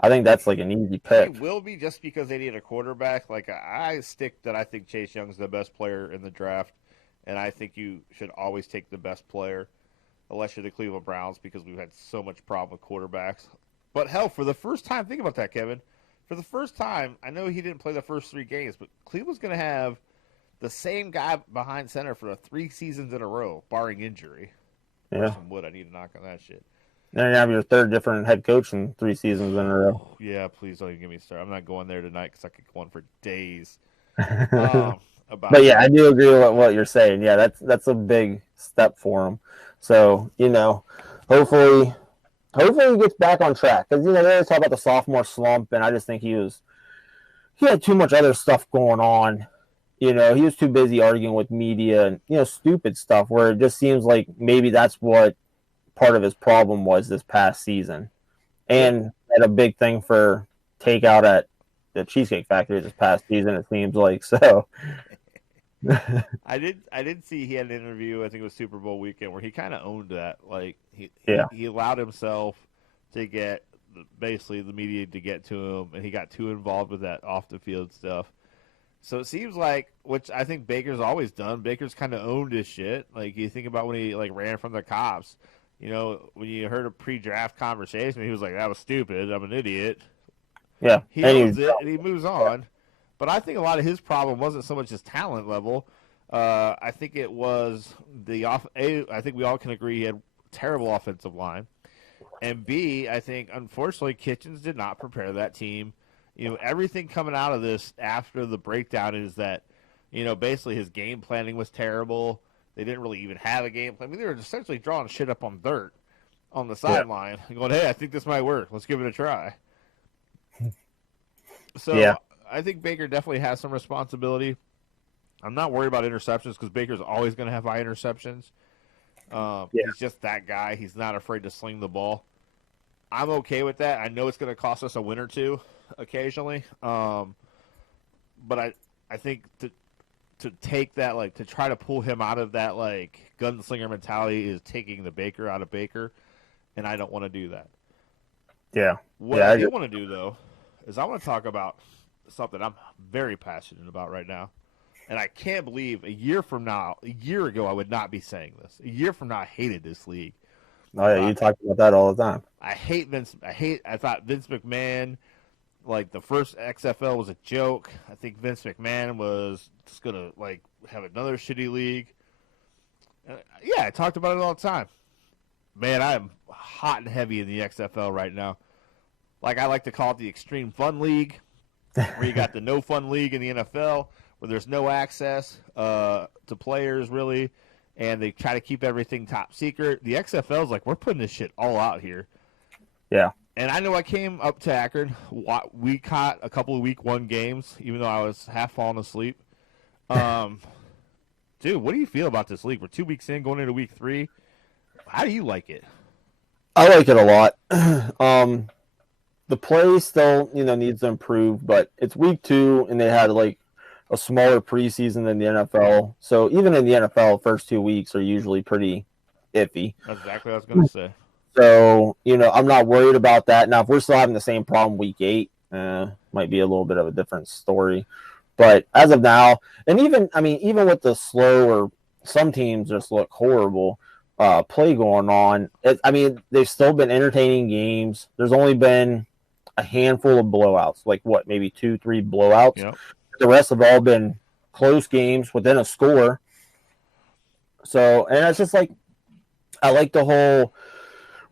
I think that's like an easy He pick. will be just because they need a quarterback. Like I stick that I think Chase Young's the best player in the draft, and I think you should always take the best player, unless you're the Cleveland Browns, because we've had so much problem with quarterbacks. But hell, for the first time, think about that, Kevin. For the first time, I know he didn't play the first 3 games, but Cleveland's going to have the same guy behind center for the 3 seasons in a row, barring injury. Yeah, Some wood. I need to knock on that shit. and you have your third different head coach in 3 seasons in a row. Yeah, please don't even get me started. I'm not going there tonight because I could go on for days But about yeah, I that. do agree with what you're saying. Yeah, that's a big step for him. So hopefully, hopefully he gets back on track because they always talk about the sophomore slump, and I just think he had too much other stuff going on. He was too busy arguing with media and stupid stuff where it just seems like maybe that's what part of his problem was this past season, Yep. and had a big thing for takeout at the Cheesecake Factory this past season. It seems like so. I did see he had an interview. I think it was Super Bowl weekend where he kind of owned that. Like he, he Yeah, he allowed himself to get basically the media to get to him, and he got too involved with that off the field stuff. So it seems like, which I think Baker's always done. Baker's kind of owned his shit. Like you think about when he like ran from the cops. When you heard a pre-draft conversation, he was like, "That was stupid. I'm an idiot." yeah, He and owns he it and he moves on. But I think a lot of his problem wasn't so much his talent level. I think it was the off. A, I think we all can agree he had terrible offensive line, and B, I think unfortunately Kitchens did not prepare that team. Everything coming out of this after the breakdown is that, basically his game planning was terrible. They didn't really even have a game plan. I mean, they were essentially drawing shit up on dirt on the yeah, sideline and going, "Hey, I think this might work. Let's give it a try." yeah, So I think Baker definitely has some responsibility. I'm not worried about interceptions because Baker's always going to have high interceptions. yeah, He's just that guy. He's not afraid to sling the ball. I'm okay with that. I know it's going to cost us a win or two occasionally, but I think to take that, like, to try to pull him out of that like gunslinger mentality is taking the Baker out of Baker, and I don't want to do that. yeah, What yeah. I I do just, want to do though is I want to talk about something I'm very passionate about right now. And I can't believe a year ago, I would not be saying this. A year from now, I hated this league. oh yeah, you talk about that all the time. I hate Vince. I thought Vince McMahon, like the first XFL was a joke. I think Vince McMahon was just gonna like have another shitty league. Yeah, I talked about it all the time. Man, I am hot and heavy in the XFL right now. Like I like to call it the Extreme Fun League, where you got the No Fun League in the NFL, where there's no access to players really, and they try to keep everything top secret. The XFL is like, we're putting this shit all out here. Yeah, And I know I came up to Akron. We caught a couple of week 1 games, even though I was half falling asleep. Um, Dude, what do you feel about this league? We're 2 weeks in, going into week 3. How do you like it? I like it a lot. The play still needs to improve, but it's week 2, and they had like a smaller preseason than the NFL. So even in the NFL, first 2 weeks are usually pretty iffy. That's exactly what I was going to say. So, I'm not worried about that. Now, if we're still having the same problem week 8, might be a little bit of a different story. But as of now, and even with the slow or some teams just look horrible play going on, they've still been entertaining games. There's only been a handful of blowouts, like what, maybe 2-3 blowouts. Yep. The rest have all been close games within a score. So, and it's just like, I like the whole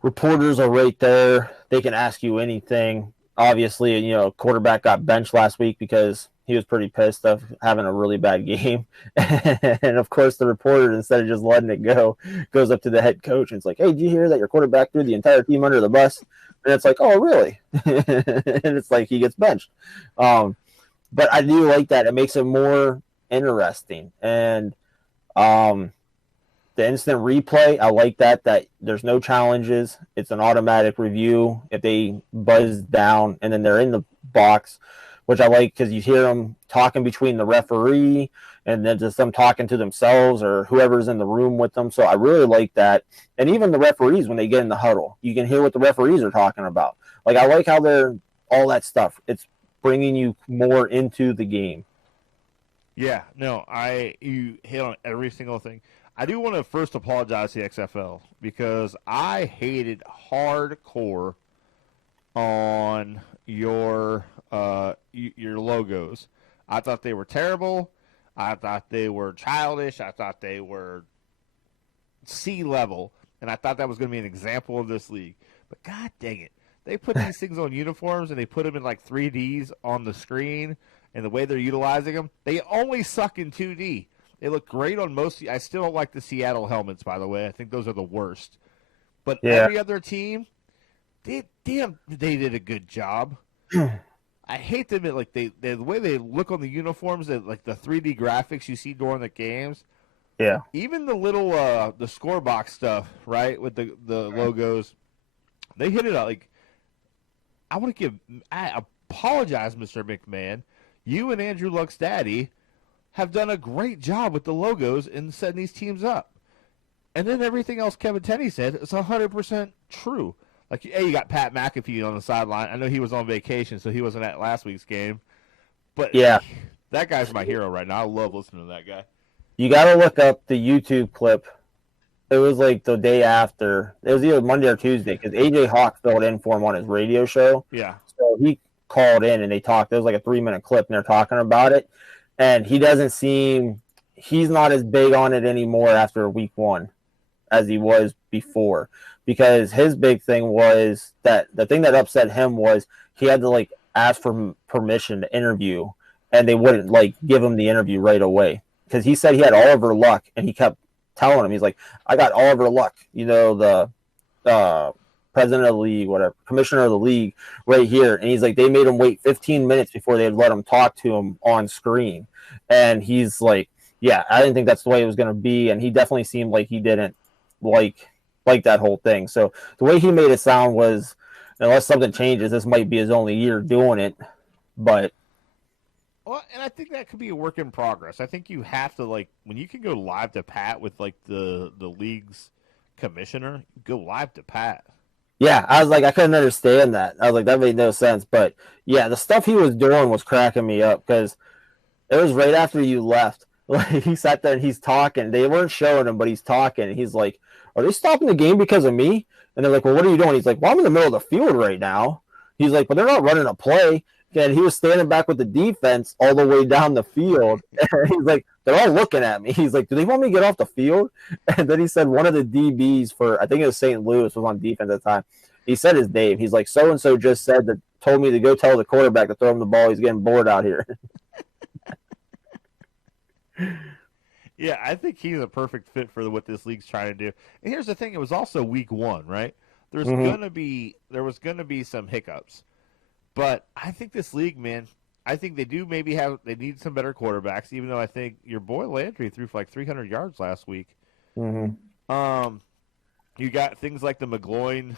reporters are right there. They can ask you anything. Obviously, quarterback got benched last week because he was pretty pissed of having a really bad game. And of course, the reporter, instead of just letting it go, goes up to the head coach and it's like, "Hey, did you hear that your quarterback threw the entire team under the bus?" And it's like, "Oh, really?" And it's like he gets benched. But I do like that. It makes it more interesting. And The instant replay, I like that there's no challenges. It's an automatic review if they buzz down and then they're in the box, which I like because you hear them talking between the referee and then just them talking to themselves or whoever's in the room with them. So I really like that. And even the referees, when they get in the huddle, you can hear what the referees are talking about. Like, I like how they're all that stuff. It's bringing you more into the game. Yeah, no, you hit on every single thing. I do want to first apologize to the XFL because I hated hardcore on your logos. I thought they were terrible. I thought they were childish. I thought they were sea level, and I thought that was going to be an example of this league. But god dang it, they put these things on uniforms and they put them in like 3Ds on the screen, and the way they're utilizing them, they only suck in 2D. They look great on most. I still don't like the Seattle helmets, by the way. I think those are the worst. But every other team, they did a good job. I hate them at like the way they look on the uniforms, like the 3D graphics you see during the games. Yeah. Even the little the score box stuff, right, with the logos, they hit it out. Like, I apologize, Mr. McMahon. You and Andrew Luck's daddy have done a great job with the logos and setting these teams up. And then everything else Kevin Tenney said is 100% true. Like, hey, you got Pat McAfee on the sideline. I know he was on vacation, so he wasn't at last week's game. But yeah, that guy's my hero right now. I love listening to that guy. You got to look up the YouTube clip. It was like the day after. It was either Monday or Tuesday because AJ Hawk filled in for him on his radio show. Yeah. So he called in and they talked. It was like a 3-minute clip and they're talking about it. And he doesn't seem – he's not as big on it anymore after week 1 as he was before. Because his big thing was that the thing that upset him was he had to like ask for permission to interview, and they wouldn't like give him the interview right away because he said he had Oliver Luck, and he kept telling him, he's like, I got Oliver Luck, the president of the league, whatever, commissioner of the league, right here, and he's like, they made him wait 15 minutes before they'd let him talk to him on screen, and he's like, yeah, I didn't think that's the way it was going to be, and he definitely seemed like he didn't like that whole thing. So the way he made it sound was, unless something changes, this might be his only year doing it. But well, and I think that could be a work in progress. I think you have to, like, when you can go live to Pat with like the league's commissioner, go live to Pat. Yeah, I was like, I couldn't understand that. I was like, that made no sense. But yeah, the stuff he was doing was cracking me up because it was right after you left. Like, he sat there and he's talking. They weren't showing him, but he's talking. And he's like, are they stopping the game because of me? And they're like, well, what are you doing? He's like, well, I'm in the middle of the field right now. He's like, but they're not running a play. And he was standing back with the defense all the way down the field. And he's like, they're all looking at me. He's like, do they want me to get off the field? And then he said one of the DBs for, I think it was St. Louis, was on defense at the time. He said his name. He's like, so-and-so just said that, told me to go tell the quarterback to throw him the ball. He's getting bored out here. Yeah, I think he's a perfect fit for what this league's trying to do. And here's the thing: it was also week 1, right? There was gonna be some hiccups, but I think this league, man, I think they need some better quarterbacks. Even though I think your boy Landry threw for like 300 yards last week. Mm-hmm. You got things like the McGloin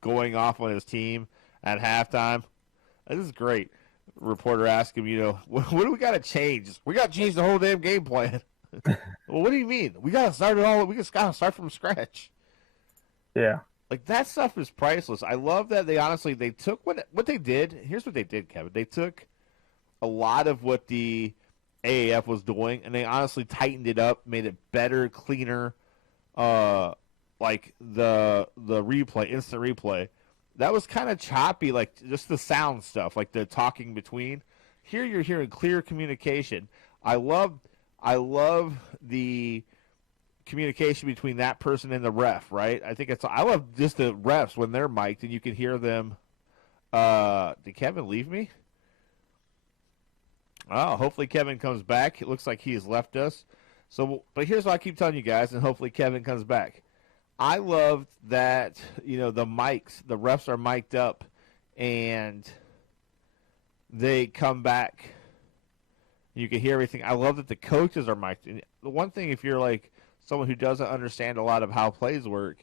going off on his team at halftime. This is great. Reporter asked him, what do we got to change? We got to change the whole damn game plan. Well, what do you mean? We got to start it all. We just got to start from scratch. Yeah. Like, that stuff is priceless. I love that they took what they did. Here's what they did, Kevin. They took a lot of what the AAF was doing, and they honestly tightened it up, made it better, cleaner. Like the replay, instant replay. That was kind of choppy, like just the sound stuff, like the talking between. Here you're hearing clear communication. I love the communication between that person and the ref, right? I love just the refs when they're mic'd and you can hear them. Did Kevin leave me? Oh, hopefully Kevin comes back. It looks like he has left us. So, but here's what I keep telling you guys, and hopefully Kevin comes back. I love that, the mics, the refs are mic'd up, and they come back. You can hear everything. I love that the coaches are mic'd. And the one thing, if you're like someone who doesn't understand a lot of how plays work,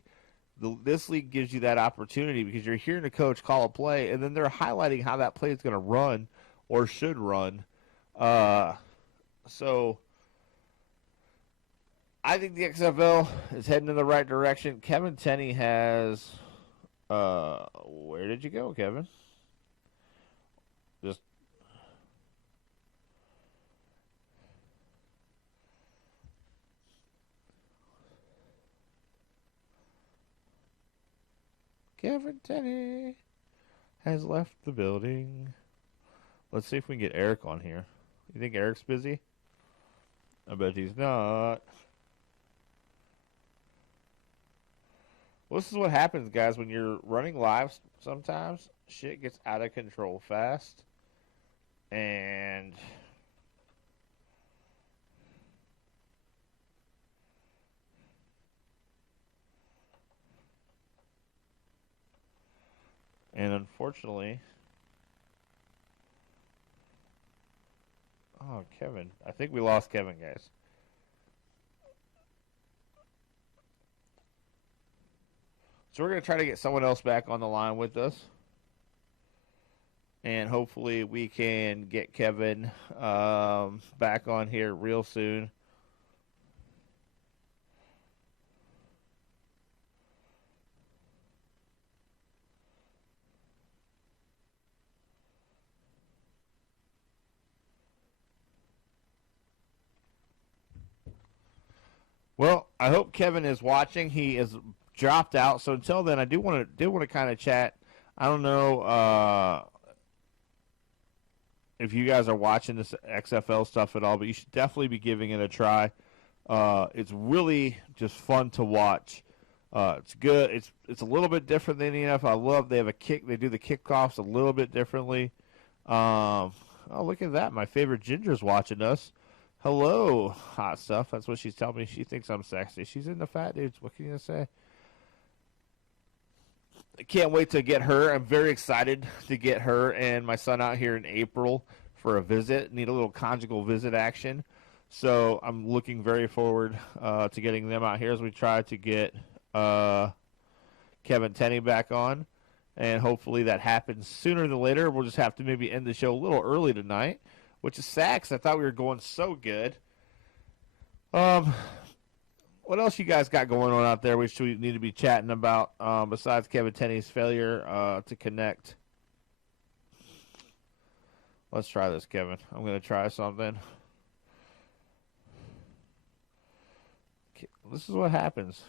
this league gives you that opportunity because you're hearing a coach call a play, and then they're highlighting how that play is going to run or should run. So I think the XFL is heading in the right direction. Kevin Tenney has. Where did you go, Kevin? Just. Kevin Tenney has left the building. Let's see if we can get Eric on here. You think Eric's busy? I bet he's not. Well, this is what happens, guys, when you're running live. Sometimes shit gets out of control fast. And unfortunately, oh, Kevin. I think we lost Kevin, guys. So we're going to try to get someone else back on the line with us. And hopefully we can get Kevin back on here real soon. Well, I hope Kevin is watching. He is dropped out. So until then, I do want to kind of chat. I don't know if you guys are watching this XFL stuff at all, but you should definitely be giving it a try. It's really just fun to watch. It's good. It's a little bit different than the NFL. I love they have a kick. They do the kickoffs a little bit differently. Oh, look at that! My favorite Ginger's watching us. Hello, hot stuff. That's what she's telling me. She thinks I'm sexy. She's into fat dudes. What can you say? I can't wait to get her. I'm very excited to get her and my son out here in April for a visit. Need a little conjugal visit action. So I'm looking very forward to getting them out here as we try to get Kevin Tenney back on. And hopefully that happens sooner than later. We'll just have to maybe end the show a little early tonight, which is sad because I thought we were going so good. What else you guys got going on out there which we need to be chatting about besides Kevin Tenney's failure to connect? Let's try this, Kevin. I'm going to try something. This is what happens.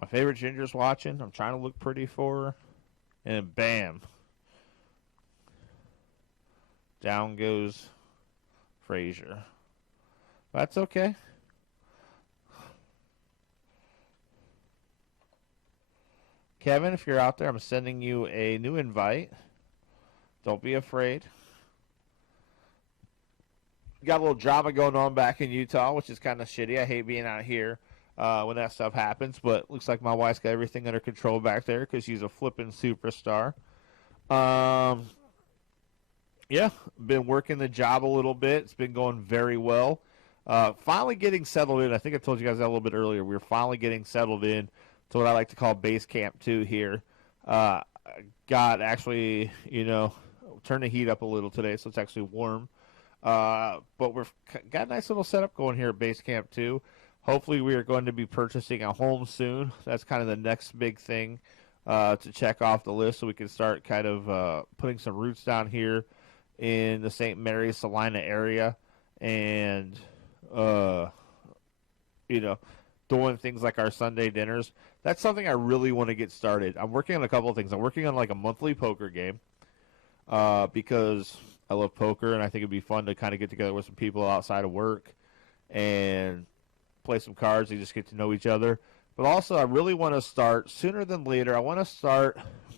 My favorite Ginger's watching. I'm trying to look pretty for her. And bam. Down goes Frazier. That's okay. Kevin, if you're out there, I'm sending you a new invite. Don't be afraid. Got a little drama going on back in Utah, which is kind of shitty. I hate being out here when that stuff happens, but looks like my wife's got everything under control back there because she's a flipping superstar. Yeah, been working the job a little bit. It's been going very well. Finally getting settled in. I think I told you guys that a little bit earlier. We're finally getting settled in to what I like to call Base Camp 2 here. Got actually, turned the heat up a little today, so it's actually warm. But we've got a nice little setup going here at Base Camp 2. Hopefully we are going to be purchasing a home soon. That's kind of the next big thing to check off the list so we can start kind of putting some roots down here in the St. Mary's, Salina area. And, doing things like our Sunday dinners. That's something I really want to get started. I'm working on a couple of things. I'm working on like a monthly poker game because I love poker, and I think it'd be fun to kind of get together with some people outside of work and play some cards and just get to know each other. But also, I really want to start, sooner than later, I want to start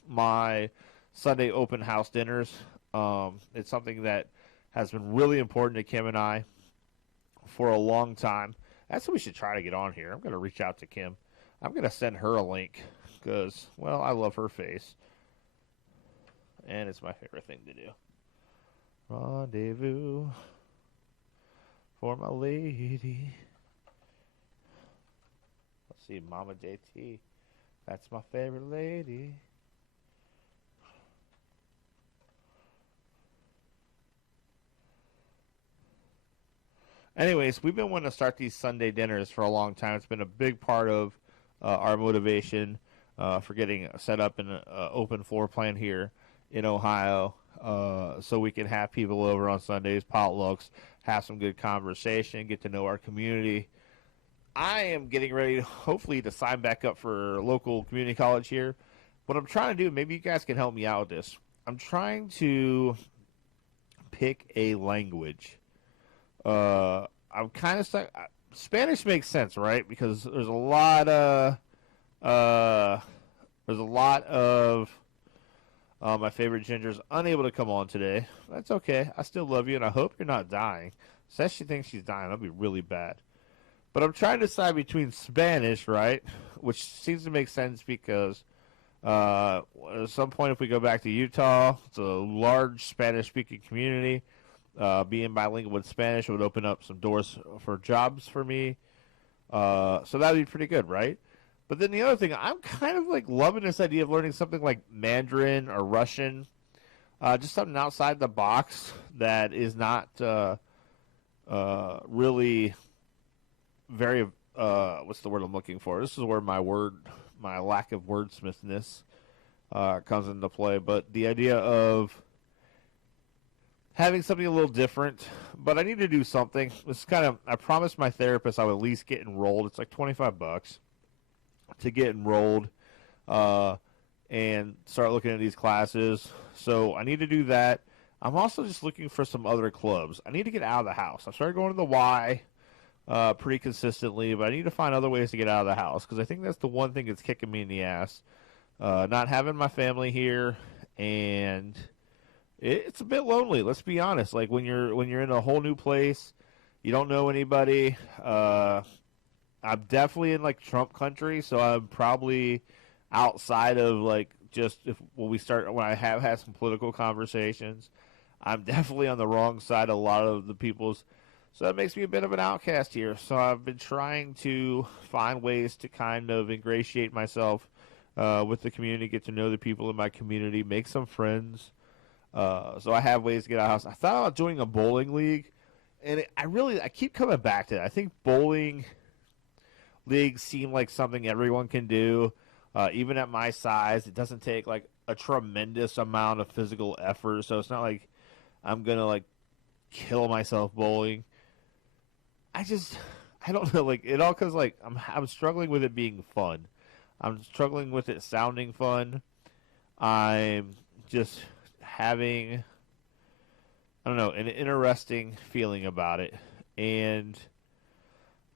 my Sunday open house dinners. It's something that has been really important to Kim and I for a long time. That's what we should try to get on here. I'm going to reach out to Kim. I'm going to send her a link because, well, I love her face. And it's my favorite thing to do. Rendezvous for my lady. see, Mama JT. That's my favorite lady. Anyways, we've been wanting to start these Sunday dinners for a long time. It's been a big part of our motivation for getting set up in an open floor plan here in Ohio, so we can have people over on Sundays, potlucks, have some good conversation, get to know our community. I am getting ready, hopefully, to sign back up for local community college here. What I'm trying to do, maybe you guys can help me out with this. I'm trying to pick a language. I'm kind of stuck. Spanish makes sense, right? Because uh, there's a lot of my favorite gingers unable to come on today. That's okay. I still love you, and I hope you're not dying. Says she thinks she's dying. That'd be really bad. But I'm trying to decide between Spanish, right, which seems to make sense because at some point, if we go back to Utah, it's a large Spanish-speaking community. Being bilingual with Spanish would open up some doors for jobs for me. So that'd be pretty good, right? But then the other thing, I'm kind of like loving this idea of learning something like Mandarin or Russian, just something outside the box that is not really very. What's the word I'm looking for? This is where my lack of wordsmithness comes into play. But the idea of having something a little different, but I need to do something. It's kind of, I promised my therapist I would at least get enrolled. It's like $25 to get enrolled and start looking at these classes. So I need to do that. I'm also just looking for some other clubs. I need to get out of the house. I started going to the Y pretty consistently, but I need to find other ways to get out of the house because I think that's the one thing that's kicking me in the ass. Not having my family here, and it's a bit lonely. Let's be honest. Like when you're in a whole new place, you don't know anybody. I'm definitely in like Trump country, so I'm probably outside of like just when I have had some political conversations. I'm definitely on the wrong side of a lot of the people's. So that makes me a bit of an outcast here. So I've been trying to find ways to kind of ingratiate myself with the community, get to know the people in my community, make some friends. So I have ways to get out of the house. I thought about joining a bowling league, and I keep coming back to it. I think bowling leagues seem like something everyone can do. Even at my size, it doesn't take like a tremendous amount of physical effort. So it's not like I'm gonna like kill myself bowling. I don't know, like it all comes like I'm struggling with it being fun. I'm struggling with it sounding fun. I'm just having, I don't know, an interesting feeling about it. And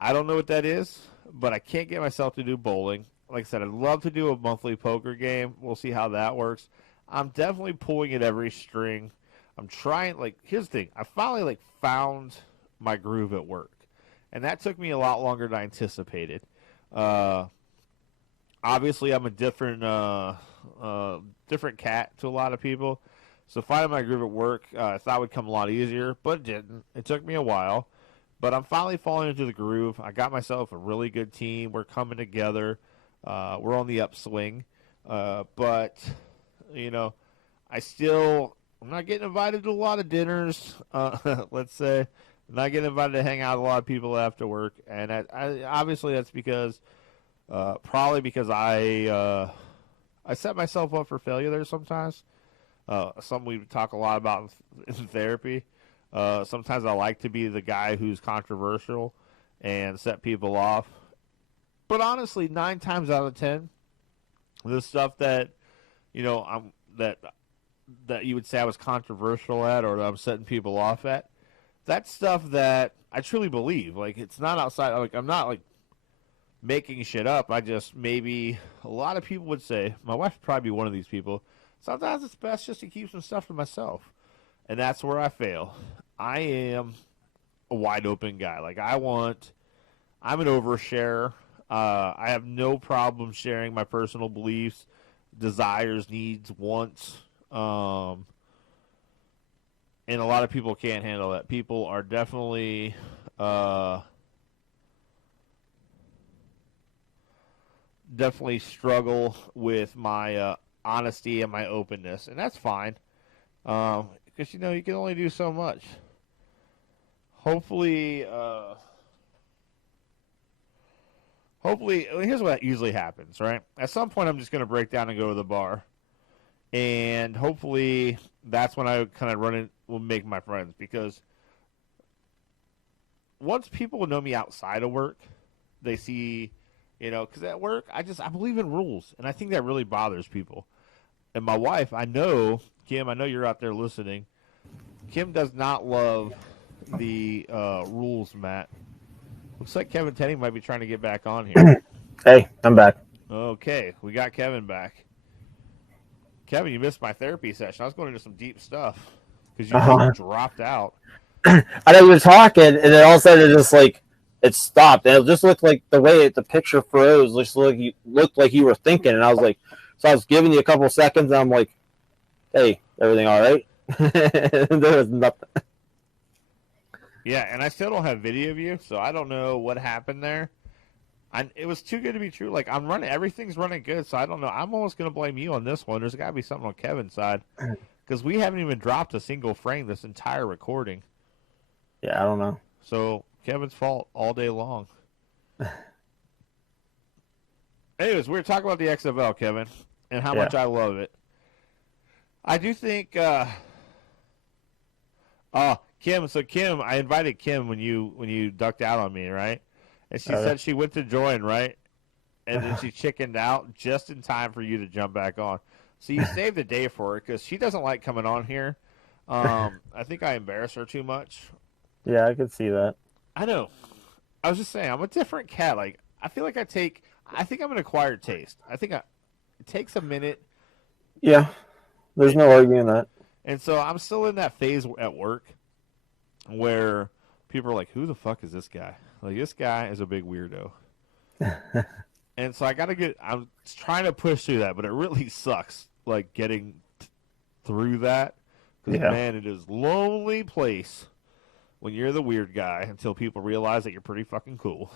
I don't know what that is, but I can't get myself to do bowling. Like I said, I'd love to do a monthly poker game. We'll see how that works. I'm definitely pulling at every string. I'm trying, like, here's the thing. I finally, like, found my groove at work. And that took me a lot longer than I anticipated. Obviously, I'm a different cat to a lot of people. So finding my groove at work, I thought would come a lot easier, but it didn't. It took me a while. But I'm finally falling into the groove. I got myself a really good team. We're coming together. We're on the upswing. But, you know, I'm not getting invited to a lot of dinners, let's say. I'm not getting invited to hang out with a lot of people after work. And obviously that's because, probably because I set myself up for failure there sometimes. Something we talk a lot about in therapy. Sometimes I like to be the guy who's controversial and set people off. But honestly, 9 times out of 10, the stuff that, you know, that you would say I was controversial at or that I'm setting people off at, that's stuff that I truly believe. Like, it's not outside. Like, I'm not, like, making shit up. Maybe a lot of people would say, my wife would probably be one of these people, sometimes it's best just to keep some stuff to myself. And that's where I fail. I am a wide open guy. Like, I'm an oversharer. I have no problem sharing my personal beliefs, desires, needs, wants. And a lot of people can't handle that. People are definitely definitely struggle with my honesty and my openness, and that's fine. Because you can only do so much. Hopefully, here's what usually happens, right? At some point, I'm just going to break down and go to the bar, and hopefully, that's when I kind of will make my friends, because once people know me outside of work, they see, because at work, I believe in rules, and I think that really bothers people. And my wife, Kim, I know you're out there listening. Kim does not love the rules, Matt. Looks like Kevin Tenney might be trying to get back on here. Hey, I'm back. Okay, we got Kevin back. Kevin, you missed my therapy session. I was going into some deep stuff because you just dropped out. I know you were talking, and then all of a sudden it stopped, and it just looked like the way the picture froze. Looked like you were thinking, and I was like, so I was giving you a couple seconds, and I'm like, hey, everything all right? There was nothing. Yeah, and I still don't have video of you, so I don't know what happened there. It was too good to be true. Like, everything's running good, so I don't know. I'm almost going to blame you on this one. There's got to be something on Kevin's side, because we haven't even dropped a single frame this entire recording. Yeah, I don't know. So, Kevin's fault all day long. Anyways, we were talking about the XFL, Kevin, and how much I love it. I do think, Kim, I invited Kim when you ducked out on me, right? And she said she went to join, right? And then she chickened out just in time for you to jump back on. So you saved the day for her, because she doesn't like coming on here. I think I embarrass her too much. Yeah, I could see that. I know. I was just saying, I'm a different cat. Like, I feel like I think I'm an acquired taste. I think it takes a minute. Yeah, there's no arguing that. And so I'm still in that phase at work where people are like, who the fuck is this guy? Like, this guy is a big weirdo. And so I'm trying to push through that, but it really sucks, like, getting through that. Because, man, it is a lonely place when you're the weird guy until people realize that you're pretty fucking cool.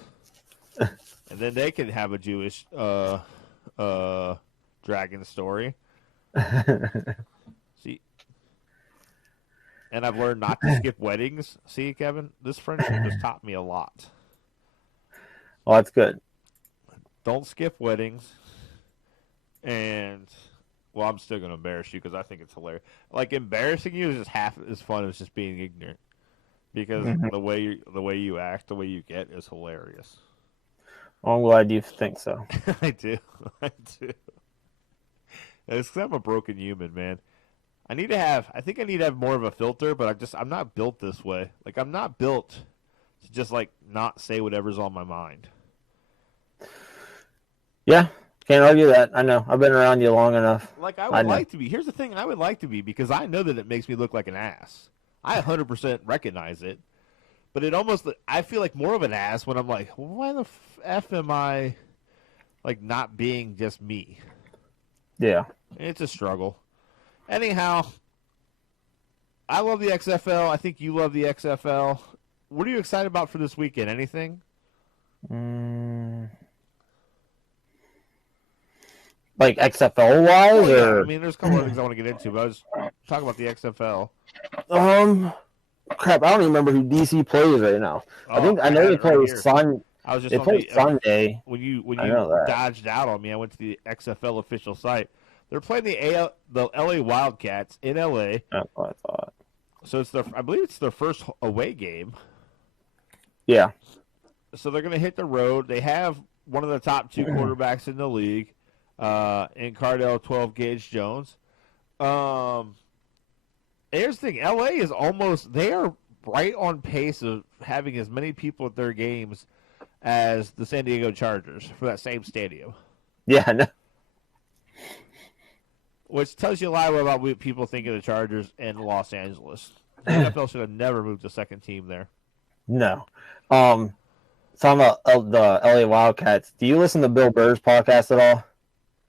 And then they can have a Jewish dragon story. See, and I've learned not to skip weddings. See, Kevin, this friendship has taught me a lot. Well, that's good. Don't skip weddings. And, well, I'm still going to embarrass you because I think it's hilarious. Like, embarrassing you is just half as fun as just being ignorant. Because the way you act, the way you get is hilarious. Well, I'm glad you think so. I do. It's because I'm a broken human, man. I think I need to have more of a filter, but I'm not built this way. Like, I'm not built to just, like, not say whatever's on my mind. Yeah, can't argue that. I know. I've been around you long enough. Like, I would like to be. Here's the thing. I would like to be, because I know that it makes me look like an ass. I 100% recognize it. But I feel like more of an ass when I'm like, why the F am I, like, not being just me? Yeah. It's a struggle. Anyhow, I love the XFL. I think you love the XFL. What are you excited about for this weekend? Anything? Like XFL wise, or I mean, there's a couple of things I want to get into, but I was talking about the XFL. Crap, I don't even remember who DC plays right now. I know they play Sunday. They play Sunday. When you dodged out on me, I went to the XFL official site. They're playing the LA Wildcats in LA. That's what I thought. So I believe it's their first away game. Yeah. So they're going to hit the road. They have one of the top two quarterbacks in the league, in Cardell 12 Gauge Jones. Here's the thing. LA is they are right on pace of having as many people at their games as the San Diego Chargers for that same stadium. Yeah, I know. Which tells you a lot about what people think of the Chargers in Los Angeles. The NFL should have never moved a second team there. No. Talking about the LA Wildcats, do you listen to Bill Burr's podcast at all?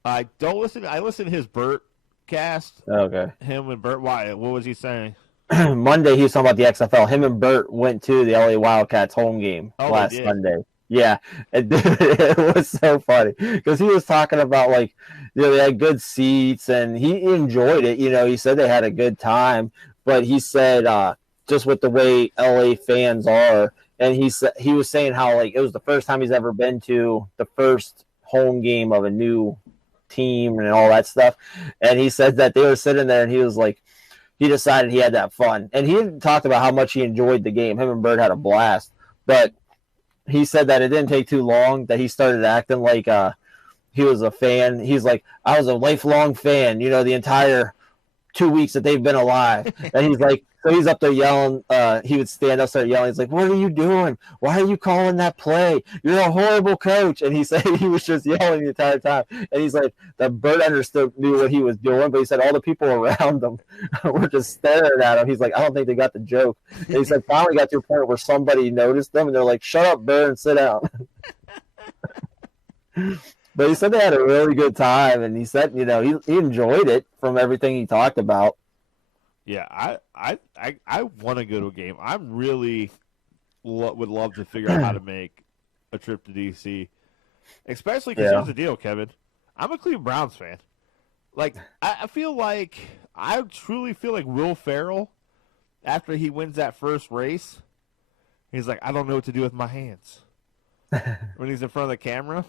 I don't listen. I listen to his Burt cast. Okay. Him and Burt. Why? What was he saying? Monday he was talking about the XFL. Him and Burt went to the LA Wildcats home game last Sunday. Yeah, and dude, it was so funny because he was talking about like, they had good seats and he enjoyed it. He said they had a good time, but he said just with the way LA fans are, and he was saying how like it was the first time he's ever been to the first home game of a new team and all that stuff, and he said that they were sitting there and he was like, he decided he had that fun, and he talked about how much he enjoyed the game. Him and Bird had a blast, but he said that it didn't take too long that he started acting like he was a fan. He's like, I was a lifelong fan, the entire 2 weeks that they've been alive. And he's like, so he's up there yelling. He would stand up, start yelling. He's like, what are you doing? Why are you calling that play? You're a horrible coach. And he said he was just yelling the entire time. And he's like, the Bird knew what he was doing, but he said all the people around him were just staring at him. He's like, I don't think they got the joke. And he said finally got to a point where somebody noticed them, and they're like, shut up, Bird, and sit down. But he said they had a really good time, and he said, he enjoyed it from everything he talked about. Yeah, I want to go to a game. I really would love to figure out how to make a trip to DC, especially because here's the deal, Kevin. I'm a Cleveland Browns fan. Like, I truly feel like Will Ferrell, after he wins that first race, he's like, I don't know what to do with my hands. When he's in front of the camera.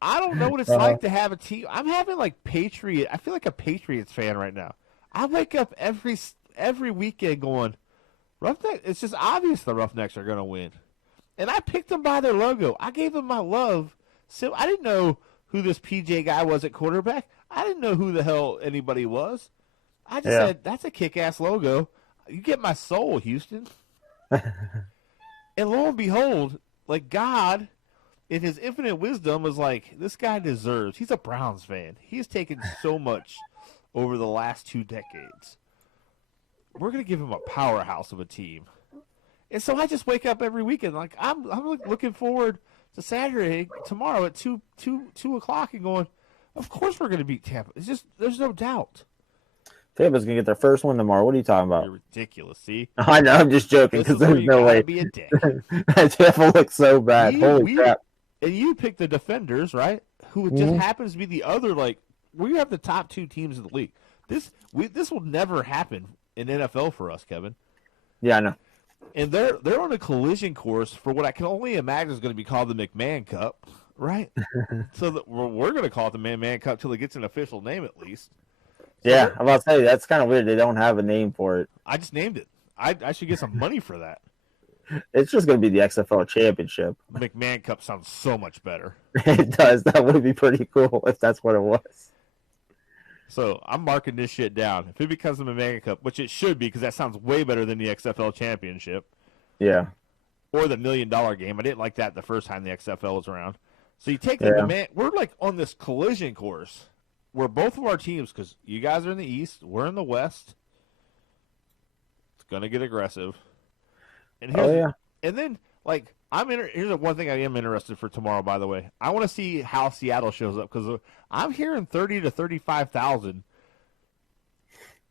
I don't know what it's like to have a team. I'm having I feel like a Patriots fan right now. I wake up every weekend going, Roughneck. It's just obvious the Roughnecks are going to win. And I picked them by their logo. I gave them my love. So I didn't know who this PJ guy was at quarterback. I didn't know who the hell anybody was. I just said, that's a kick-ass logo. You get my soul, Houston. And lo and behold, God, in his infinite wisdom, was like, this guy deserves. He's a Browns fan. He's taken so much over the last 2 decades. We're going to give him a powerhouse of a team. And so I just wake up every weekend I'm looking forward to Saturday tomorrow at 2 o'clock and going, of course we're going to beat Tampa. It's just, there's no doubt. Tampa's going to get their first win tomorrow. What are you talking about? You're ridiculous, see? I know, I'm just joking because there's no way. Be a dick. Tampa looks so bad. Holy crap. And you picked the Defenders, right? Who just happens to be the other, we have the top 2 teams in the league. This will never happen in NFL for us, Kevin. Yeah, I know. And they're on a collision course for what I can only imagine is going to be called the McMahon Cup, right? So we're going to call it the McMahon Cup till it gets an official name at least. So yeah, I'm about to say, that's kind of weird. They don't have a name for it. I just named it. I should get some money for that. It's just going to be the XFL Championship. McMahon Cup sounds so much better. It does. That would be pretty cool if that's what it was. So I'm marking this shit down. If it becomes the McMahon Cup, which it should be because that sounds way better than the XFL Championship. Yeah. Or the $1 million game. I didn't like that the first time the XFL was around. So you take the McMahon. We're on this collision course where both of our teams, because you guys are in the East, we're in the West. It's going to get aggressive. And and then here's one thing I am interested for tomorrow. By the way, I want to see how Seattle shows up because I'm hearing 30 to 35,000.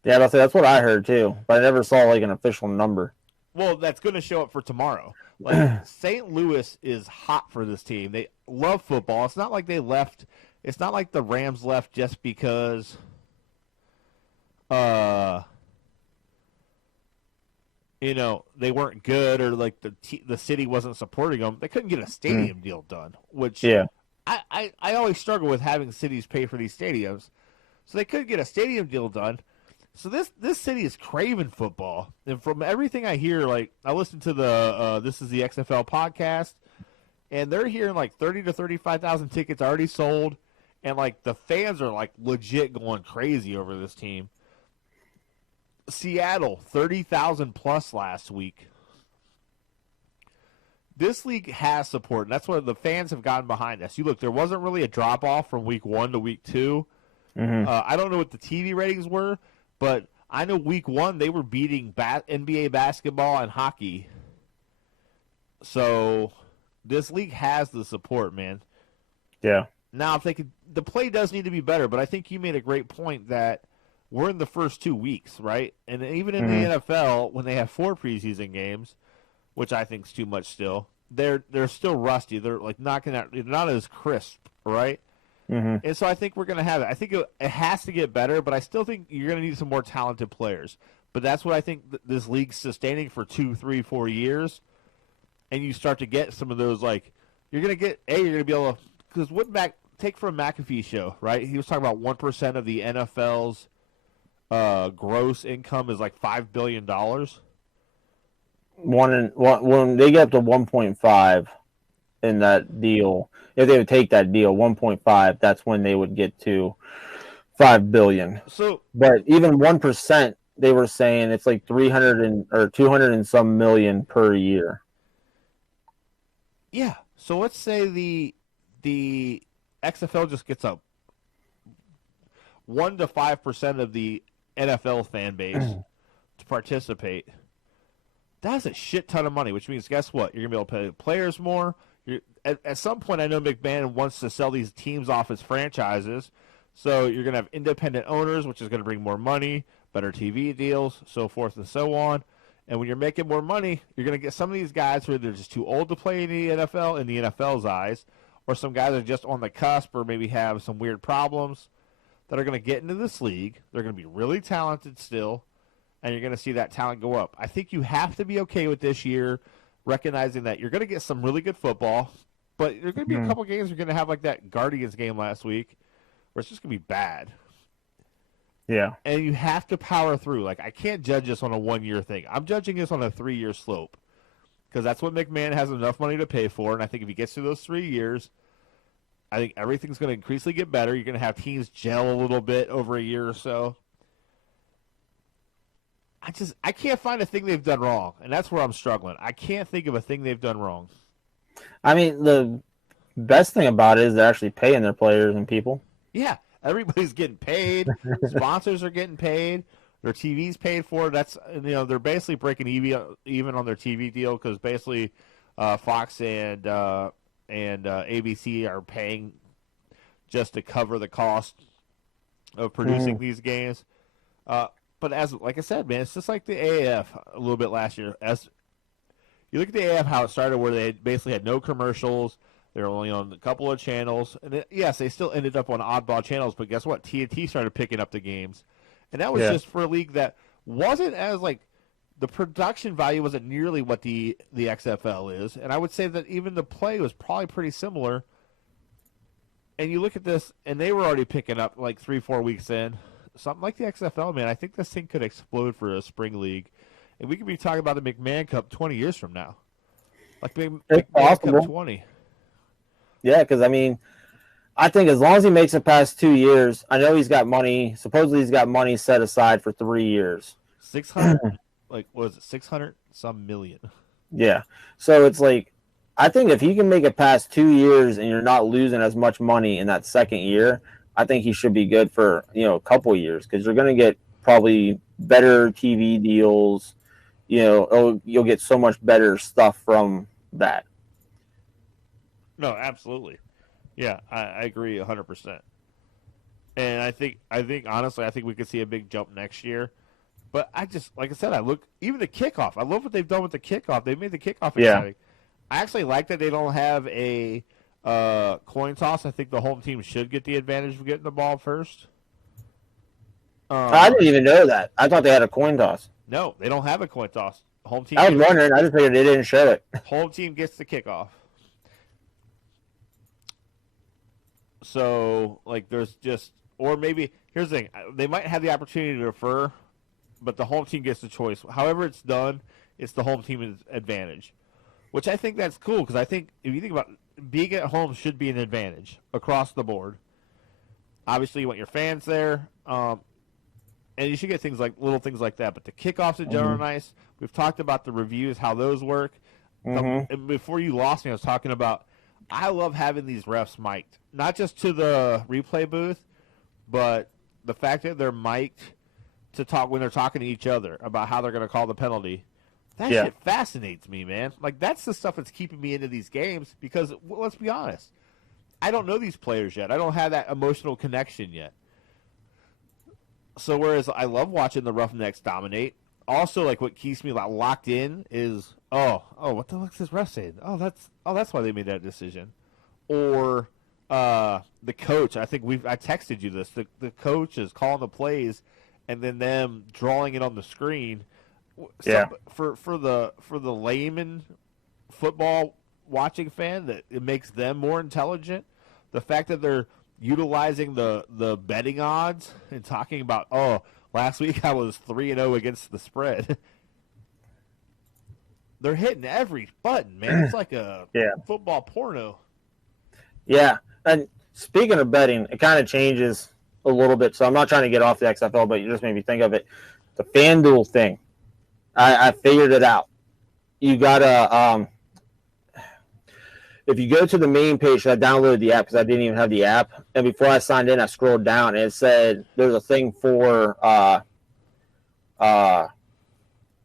Yeah, that's what I heard too, but I never saw an official number. Well, that's going to show up for tomorrow. St. Louis is hot for this team. They love football. It's not like they left. It's not like the Rams left just because. They weren't good or the city wasn't supporting them. They couldn't get a stadium deal done, which I always struggle with having cities pay for these stadiums. So they couldn't get a stadium deal done. So this city is craving football. And from everything I hear, I listen to the This is the XFL podcast, and they're hearing 30 to 35,000 tickets already sold, and the fans are legit going crazy over this team. Seattle, 30,000 plus last week. This league has support, and that's why the fans have gotten behind us. You look, there wasn't really a drop-off from week 1 to week 2. Mm-hmm. I don't know what the TV ratings were, but I know week 1 they were beating NBA basketball and hockey. So this league has the support, man. Yeah. Now, the play does need to be better, but I think you made a great point that we're in the first 2 weeks, right? And even in the NFL, when they have 4 preseason games, which I think is too much still, they're still rusty. They're like knocking out. They're not as crisp, right? Mm-hmm. And so I think we're going to have it. I think it has to get better, but I still think you're going to need some more talented players. But that's what I think this league's sustaining for 2, 3, 4 years, and you start to get some of those like you're going to get you're going to be able to because what take from McAfee show, right? He was talking about 1% of the NFL's gross income is like $5 billion. When they get up to 1.5 in that deal, if they would take that deal 1.5, that's when they would get to 5 billion. So, but even 1%, they were saying it's like 300 or 200 and some million per year. Yeah. So let's say the XFL just gets up 1 to 5% of the NFL fan base to participate. That's a shit ton of money, which means guess what? You're gonna be able to pay players more. At some point, I know McMahon wants to sell these teams off as franchises, so you're gonna have independent owners, which is gonna bring more money, better TV deals, so forth and so on. And when you're making more money, you're gonna get some of these guys who are either just too old to play in the NFL in the NFL's eyes, or some guys that are just on the cusp or maybe have some weird problems that are gonna get into this league. They're gonna be really talented still, and you're gonna see that talent go up. I think you have to be okay with this year, recognizing that you're gonna get some really good football. But there's going to be a couple games you're going to have like that Guardians game last week where it's just going to be bad. Yeah. And you have to power through. Like, I can't judge this on a 1-year thing. I'm judging this on a 3-year slope because that's what McMahon has enough money to pay for. And I think if he gets through those 3 years, I think everything's going to increasingly get better. You're going to have teams gel a little bit over a year or so. I can't find a thing they've done wrong. And that's where I'm struggling. I can't think of a thing they've done wrong. I mean, the best thing about it is they're actually paying their players and people. Yeah, everybody's getting paid. Sponsors are getting paid. Their TV's paid for. That's they're basically breaking even on their TV deal because basically Fox and ABC are paying just to cover the cost of producing these games. But like I said, man, it's just like the AAF a little bit last year. As you look at the AF, how it started, where they basically had no commercials. They were only on a couple of channels. And yes, they still ended up on oddball channels, but guess what? TNT started picking up the games. And that was just for a league that wasn't as, like, the production value wasn't nearly what the XFL is. And I would say that even the play was probably pretty similar. And you look at this, and they were already picking up, like, 3-4 weeks in. Something like the XFL, man, I think this thing could explode for a spring league. And we could be talking about the McMahon Cup 20 years from now. Like McMahon Cup 20. Yeah, because, I mean, I think as long as he makes it past 2 years, I know he's got money. Supposedly he's got money set aside for 3 years. 600, like, what is it, 600 some million? Yeah. So it's like, I think if he can make it past 2 years and you're not losing as much money in that second year, I think he should be good for, a couple years because you're going to get probably better TV deals. You'll get so much better stuff from that. No, absolutely. Yeah, I agree 100%. And I think honestly, I think we could see a big jump next year. But like I said, even the kickoff. I love what they've done with the kickoff. They made the kickoff exciting. I actually like that they don't have a coin toss. I think the home team should get the advantage of getting the ball first. I didn't even know that. I thought they had a coin toss. No, they don't have a coin toss. Home team. I was wondering. I just figured they didn't show it. Home team gets the kickoff. So, like, there's just, or maybe here's the thing: they might have the opportunity to defer, but the home team gets the choice. However, it's done, it's the home team's advantage, which I think that's cool because I think if you think about it, being at home should be an advantage across the board. Obviously, you want your fans there. And you should get little things like that. But the kickoffs in general are nice. We've talked about the reviews, how those work. And before you lost me, I was talking about I love having these refs mic'd. Not just to the replay booth, but the fact that they're mic'd to talk when they're talking to each other about how they're going to call the penalty. That shit fascinates me, man. Like, that's the stuff that's keeping me into these games because, well, let's be honest, I don't know these players yet. I don't have that emotional connection yet. So whereas I love watching the Roughnecks dominate, also like what keeps me like locked in is what the fuck's this ref saying? That's why they made that decision. Or the coach. I texted you this. The coach is calling the plays, and then them drawing it on the screen. Yeah. For the layman football watching fan, that it makes them more intelligent. The fact that they're utilizing the betting odds and talking about, last week I was 3-0 against the spread. They're hitting every button, man. It's like a football porno. Yeah. And speaking of betting, it kind of changes a little bit. So I'm not trying to get off the XFL, but you just made me think of it. The FanDuel thing. I figured it out. You gotta if you go to the main page, I downloaded the app because I didn't even have the app. And before I signed in, I scrolled down and it said there's a thing for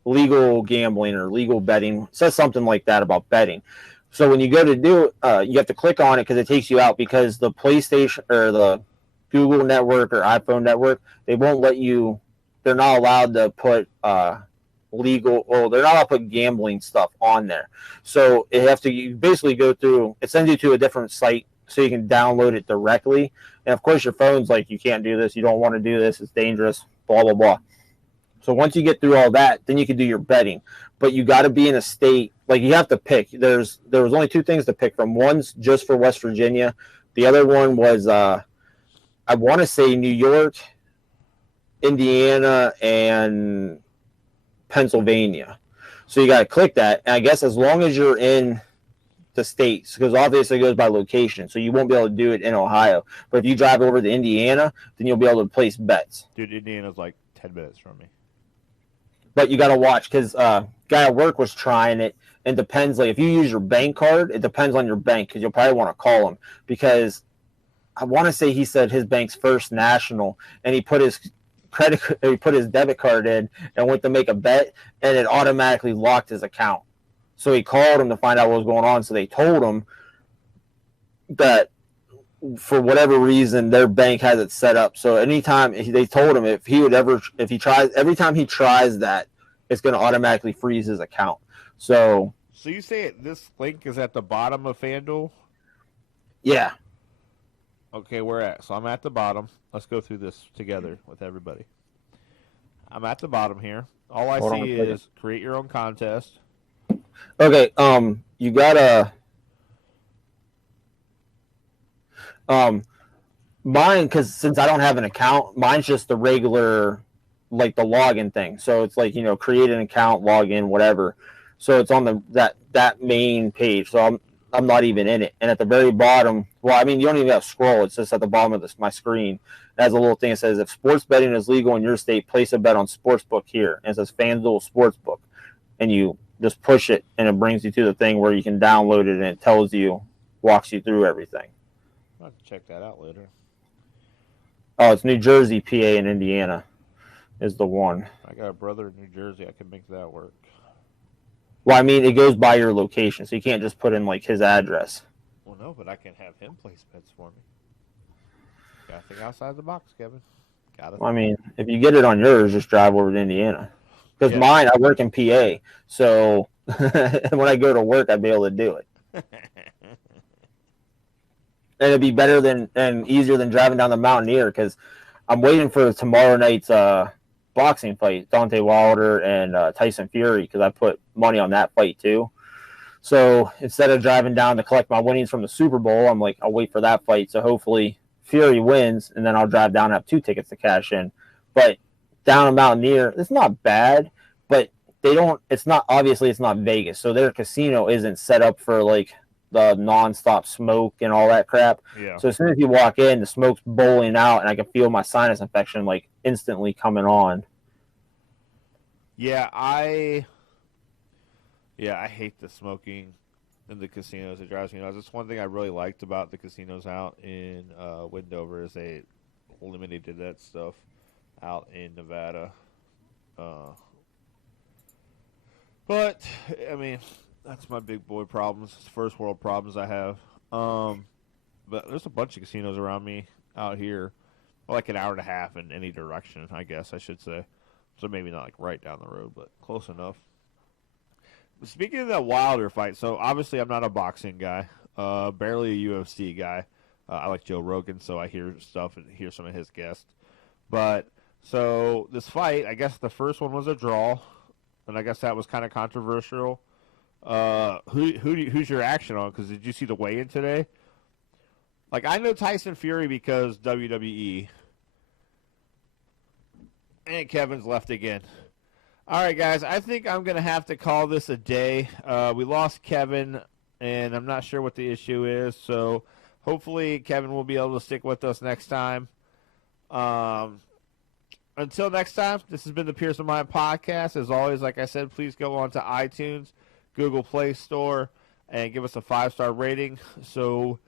legal gambling or legal betting. It says something like that about betting. So when you go to do it, you have to click on it because it takes you out, because the PlayStation or the Google network or iPhone network, they won't let you. They're not allowed to put they're not allowed to put gambling stuff on there. So you basically go through, it sends you to a different site so you can download it directly. And of course your phone's like, you can't do this, you don't want to do this, it's dangerous, blah, blah, blah. So once you get through all that, then you can do your betting. But you got to be in a state, like you have to pick. There was only two things to pick from. One's just for West Virginia. The other one was, I want to say New York, Indiana, and Pennsylvania. So you got to click that. And I guess as long as you're in the states, because obviously it goes by location, so you won't be able to do it in Ohio. But if you drive over to Indiana, then you'll be able to place bets. Dude, Indiana's like 10 minutes from me. But you got to watch, because guy at work was trying it, and depends, like if you use your bank card, it depends on your bank, because you'll probably want to call him, because I want to say he said his bank's First National, and he put his debit card in and went to make a bet, and it automatically locked his account. So he called him to find out what was going on. So they told him that for whatever reason their bank has it set up. So anytime they told him every time he tries that, it's going to automatically freeze his account. So you say this link is at the bottom of FanDuel? Yeah. Okay, where at? So I'm at the bottom. Let's go through this together with everybody. I'm at the bottom here. All I see is create your own contest. Okay, you gotta mine, because since I don't have an account, mine's just the regular, like the login thing. So it's like, create an account, log in, whatever. So it's on that main page. So I'm not even in it. And at the very bottom, well, I mean, you don't even have to scroll. It's just at the bottom of my screen. It has a little thing that says, if sports betting is legal in your state, place a bet on Sportsbook here. And it says FanDuel Sportsbook. And you just push it, and it brings you to the thing where you can download it, and it walks you through everything. I'll have to check that out later. Oh, it's New Jersey, PA, and Indiana is the one. I got a brother in New Jersey. I can make that work. Well, I mean, it goes by your location, so you can't just put in, like, his address. Well, no, but I can have him place bets for me. Gotta think outside the box, Kevin. Well, I mean, if you get it on yours, just drive over to Indiana. Because mine, I work in PA, so when I go to work, I'd be able to do it. And it'd be better and easier than driving down the Mountaineer, because I'm waiting for tomorrow night's boxing fight, Deontay Wilder and Tyson Fury, because I put money on that fight too. So instead of driving down to collect my winnings from the Super Bowl, I'm like, I'll wait for that fight. So hopefully Fury wins, and then I'll drive down and have 2 tickets to cash in. But down in Mountaineer, it's not bad, but it's not Vegas. So their casino isn't set up for like the nonstop smoke and all that crap. Yeah. So as soon as you walk in, the smoke's bowling out, and I can feel my sinus infection like instantly coming on. Yeah, I hate the smoking in the casinos. It drives me nuts. That's one thing I really liked about the casinos out in Wendover, is they eliminated that stuff out in Nevada. But I mean, that's my big boy problems, first world problems I have. But there's a bunch of casinos around me out here, like an hour and a half in any direction, I guess I should say. So maybe not like right down the road, but close enough. Speaking of that Wilder fight, so obviously I'm not a boxing guy, barely a UFC guy. I like Joe Rogan, so I hear stuff and hear some of his guests. But so this fight, I guess the first one was a draw, and I guess that was kind of controversial. Who's your action on? Because did you see the weigh-in today? Like, I know Tyson Fury because WWE. And Kevin's left again. All right, guys, I think I'm going to have to call this a day. We lost Kevin, and I'm not sure what the issue is. So hopefully Kevin will be able to stick with us next time. Until next time, this has been the Pearson Mind Podcast. As always, like I said, please go on to iTunes, Google Play Store, and give us a 5-star rating so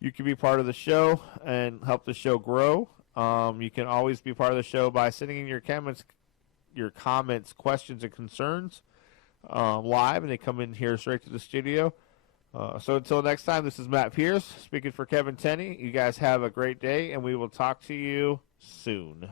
you can be part of the show and help the show grow. You can always be part of the show by sending in your comments, questions, and concerns live, and they come in here straight to the studio. So until next time, this is Matt Pierce speaking for Kevin Tenney. You guys have a great day, and we will talk to you soon.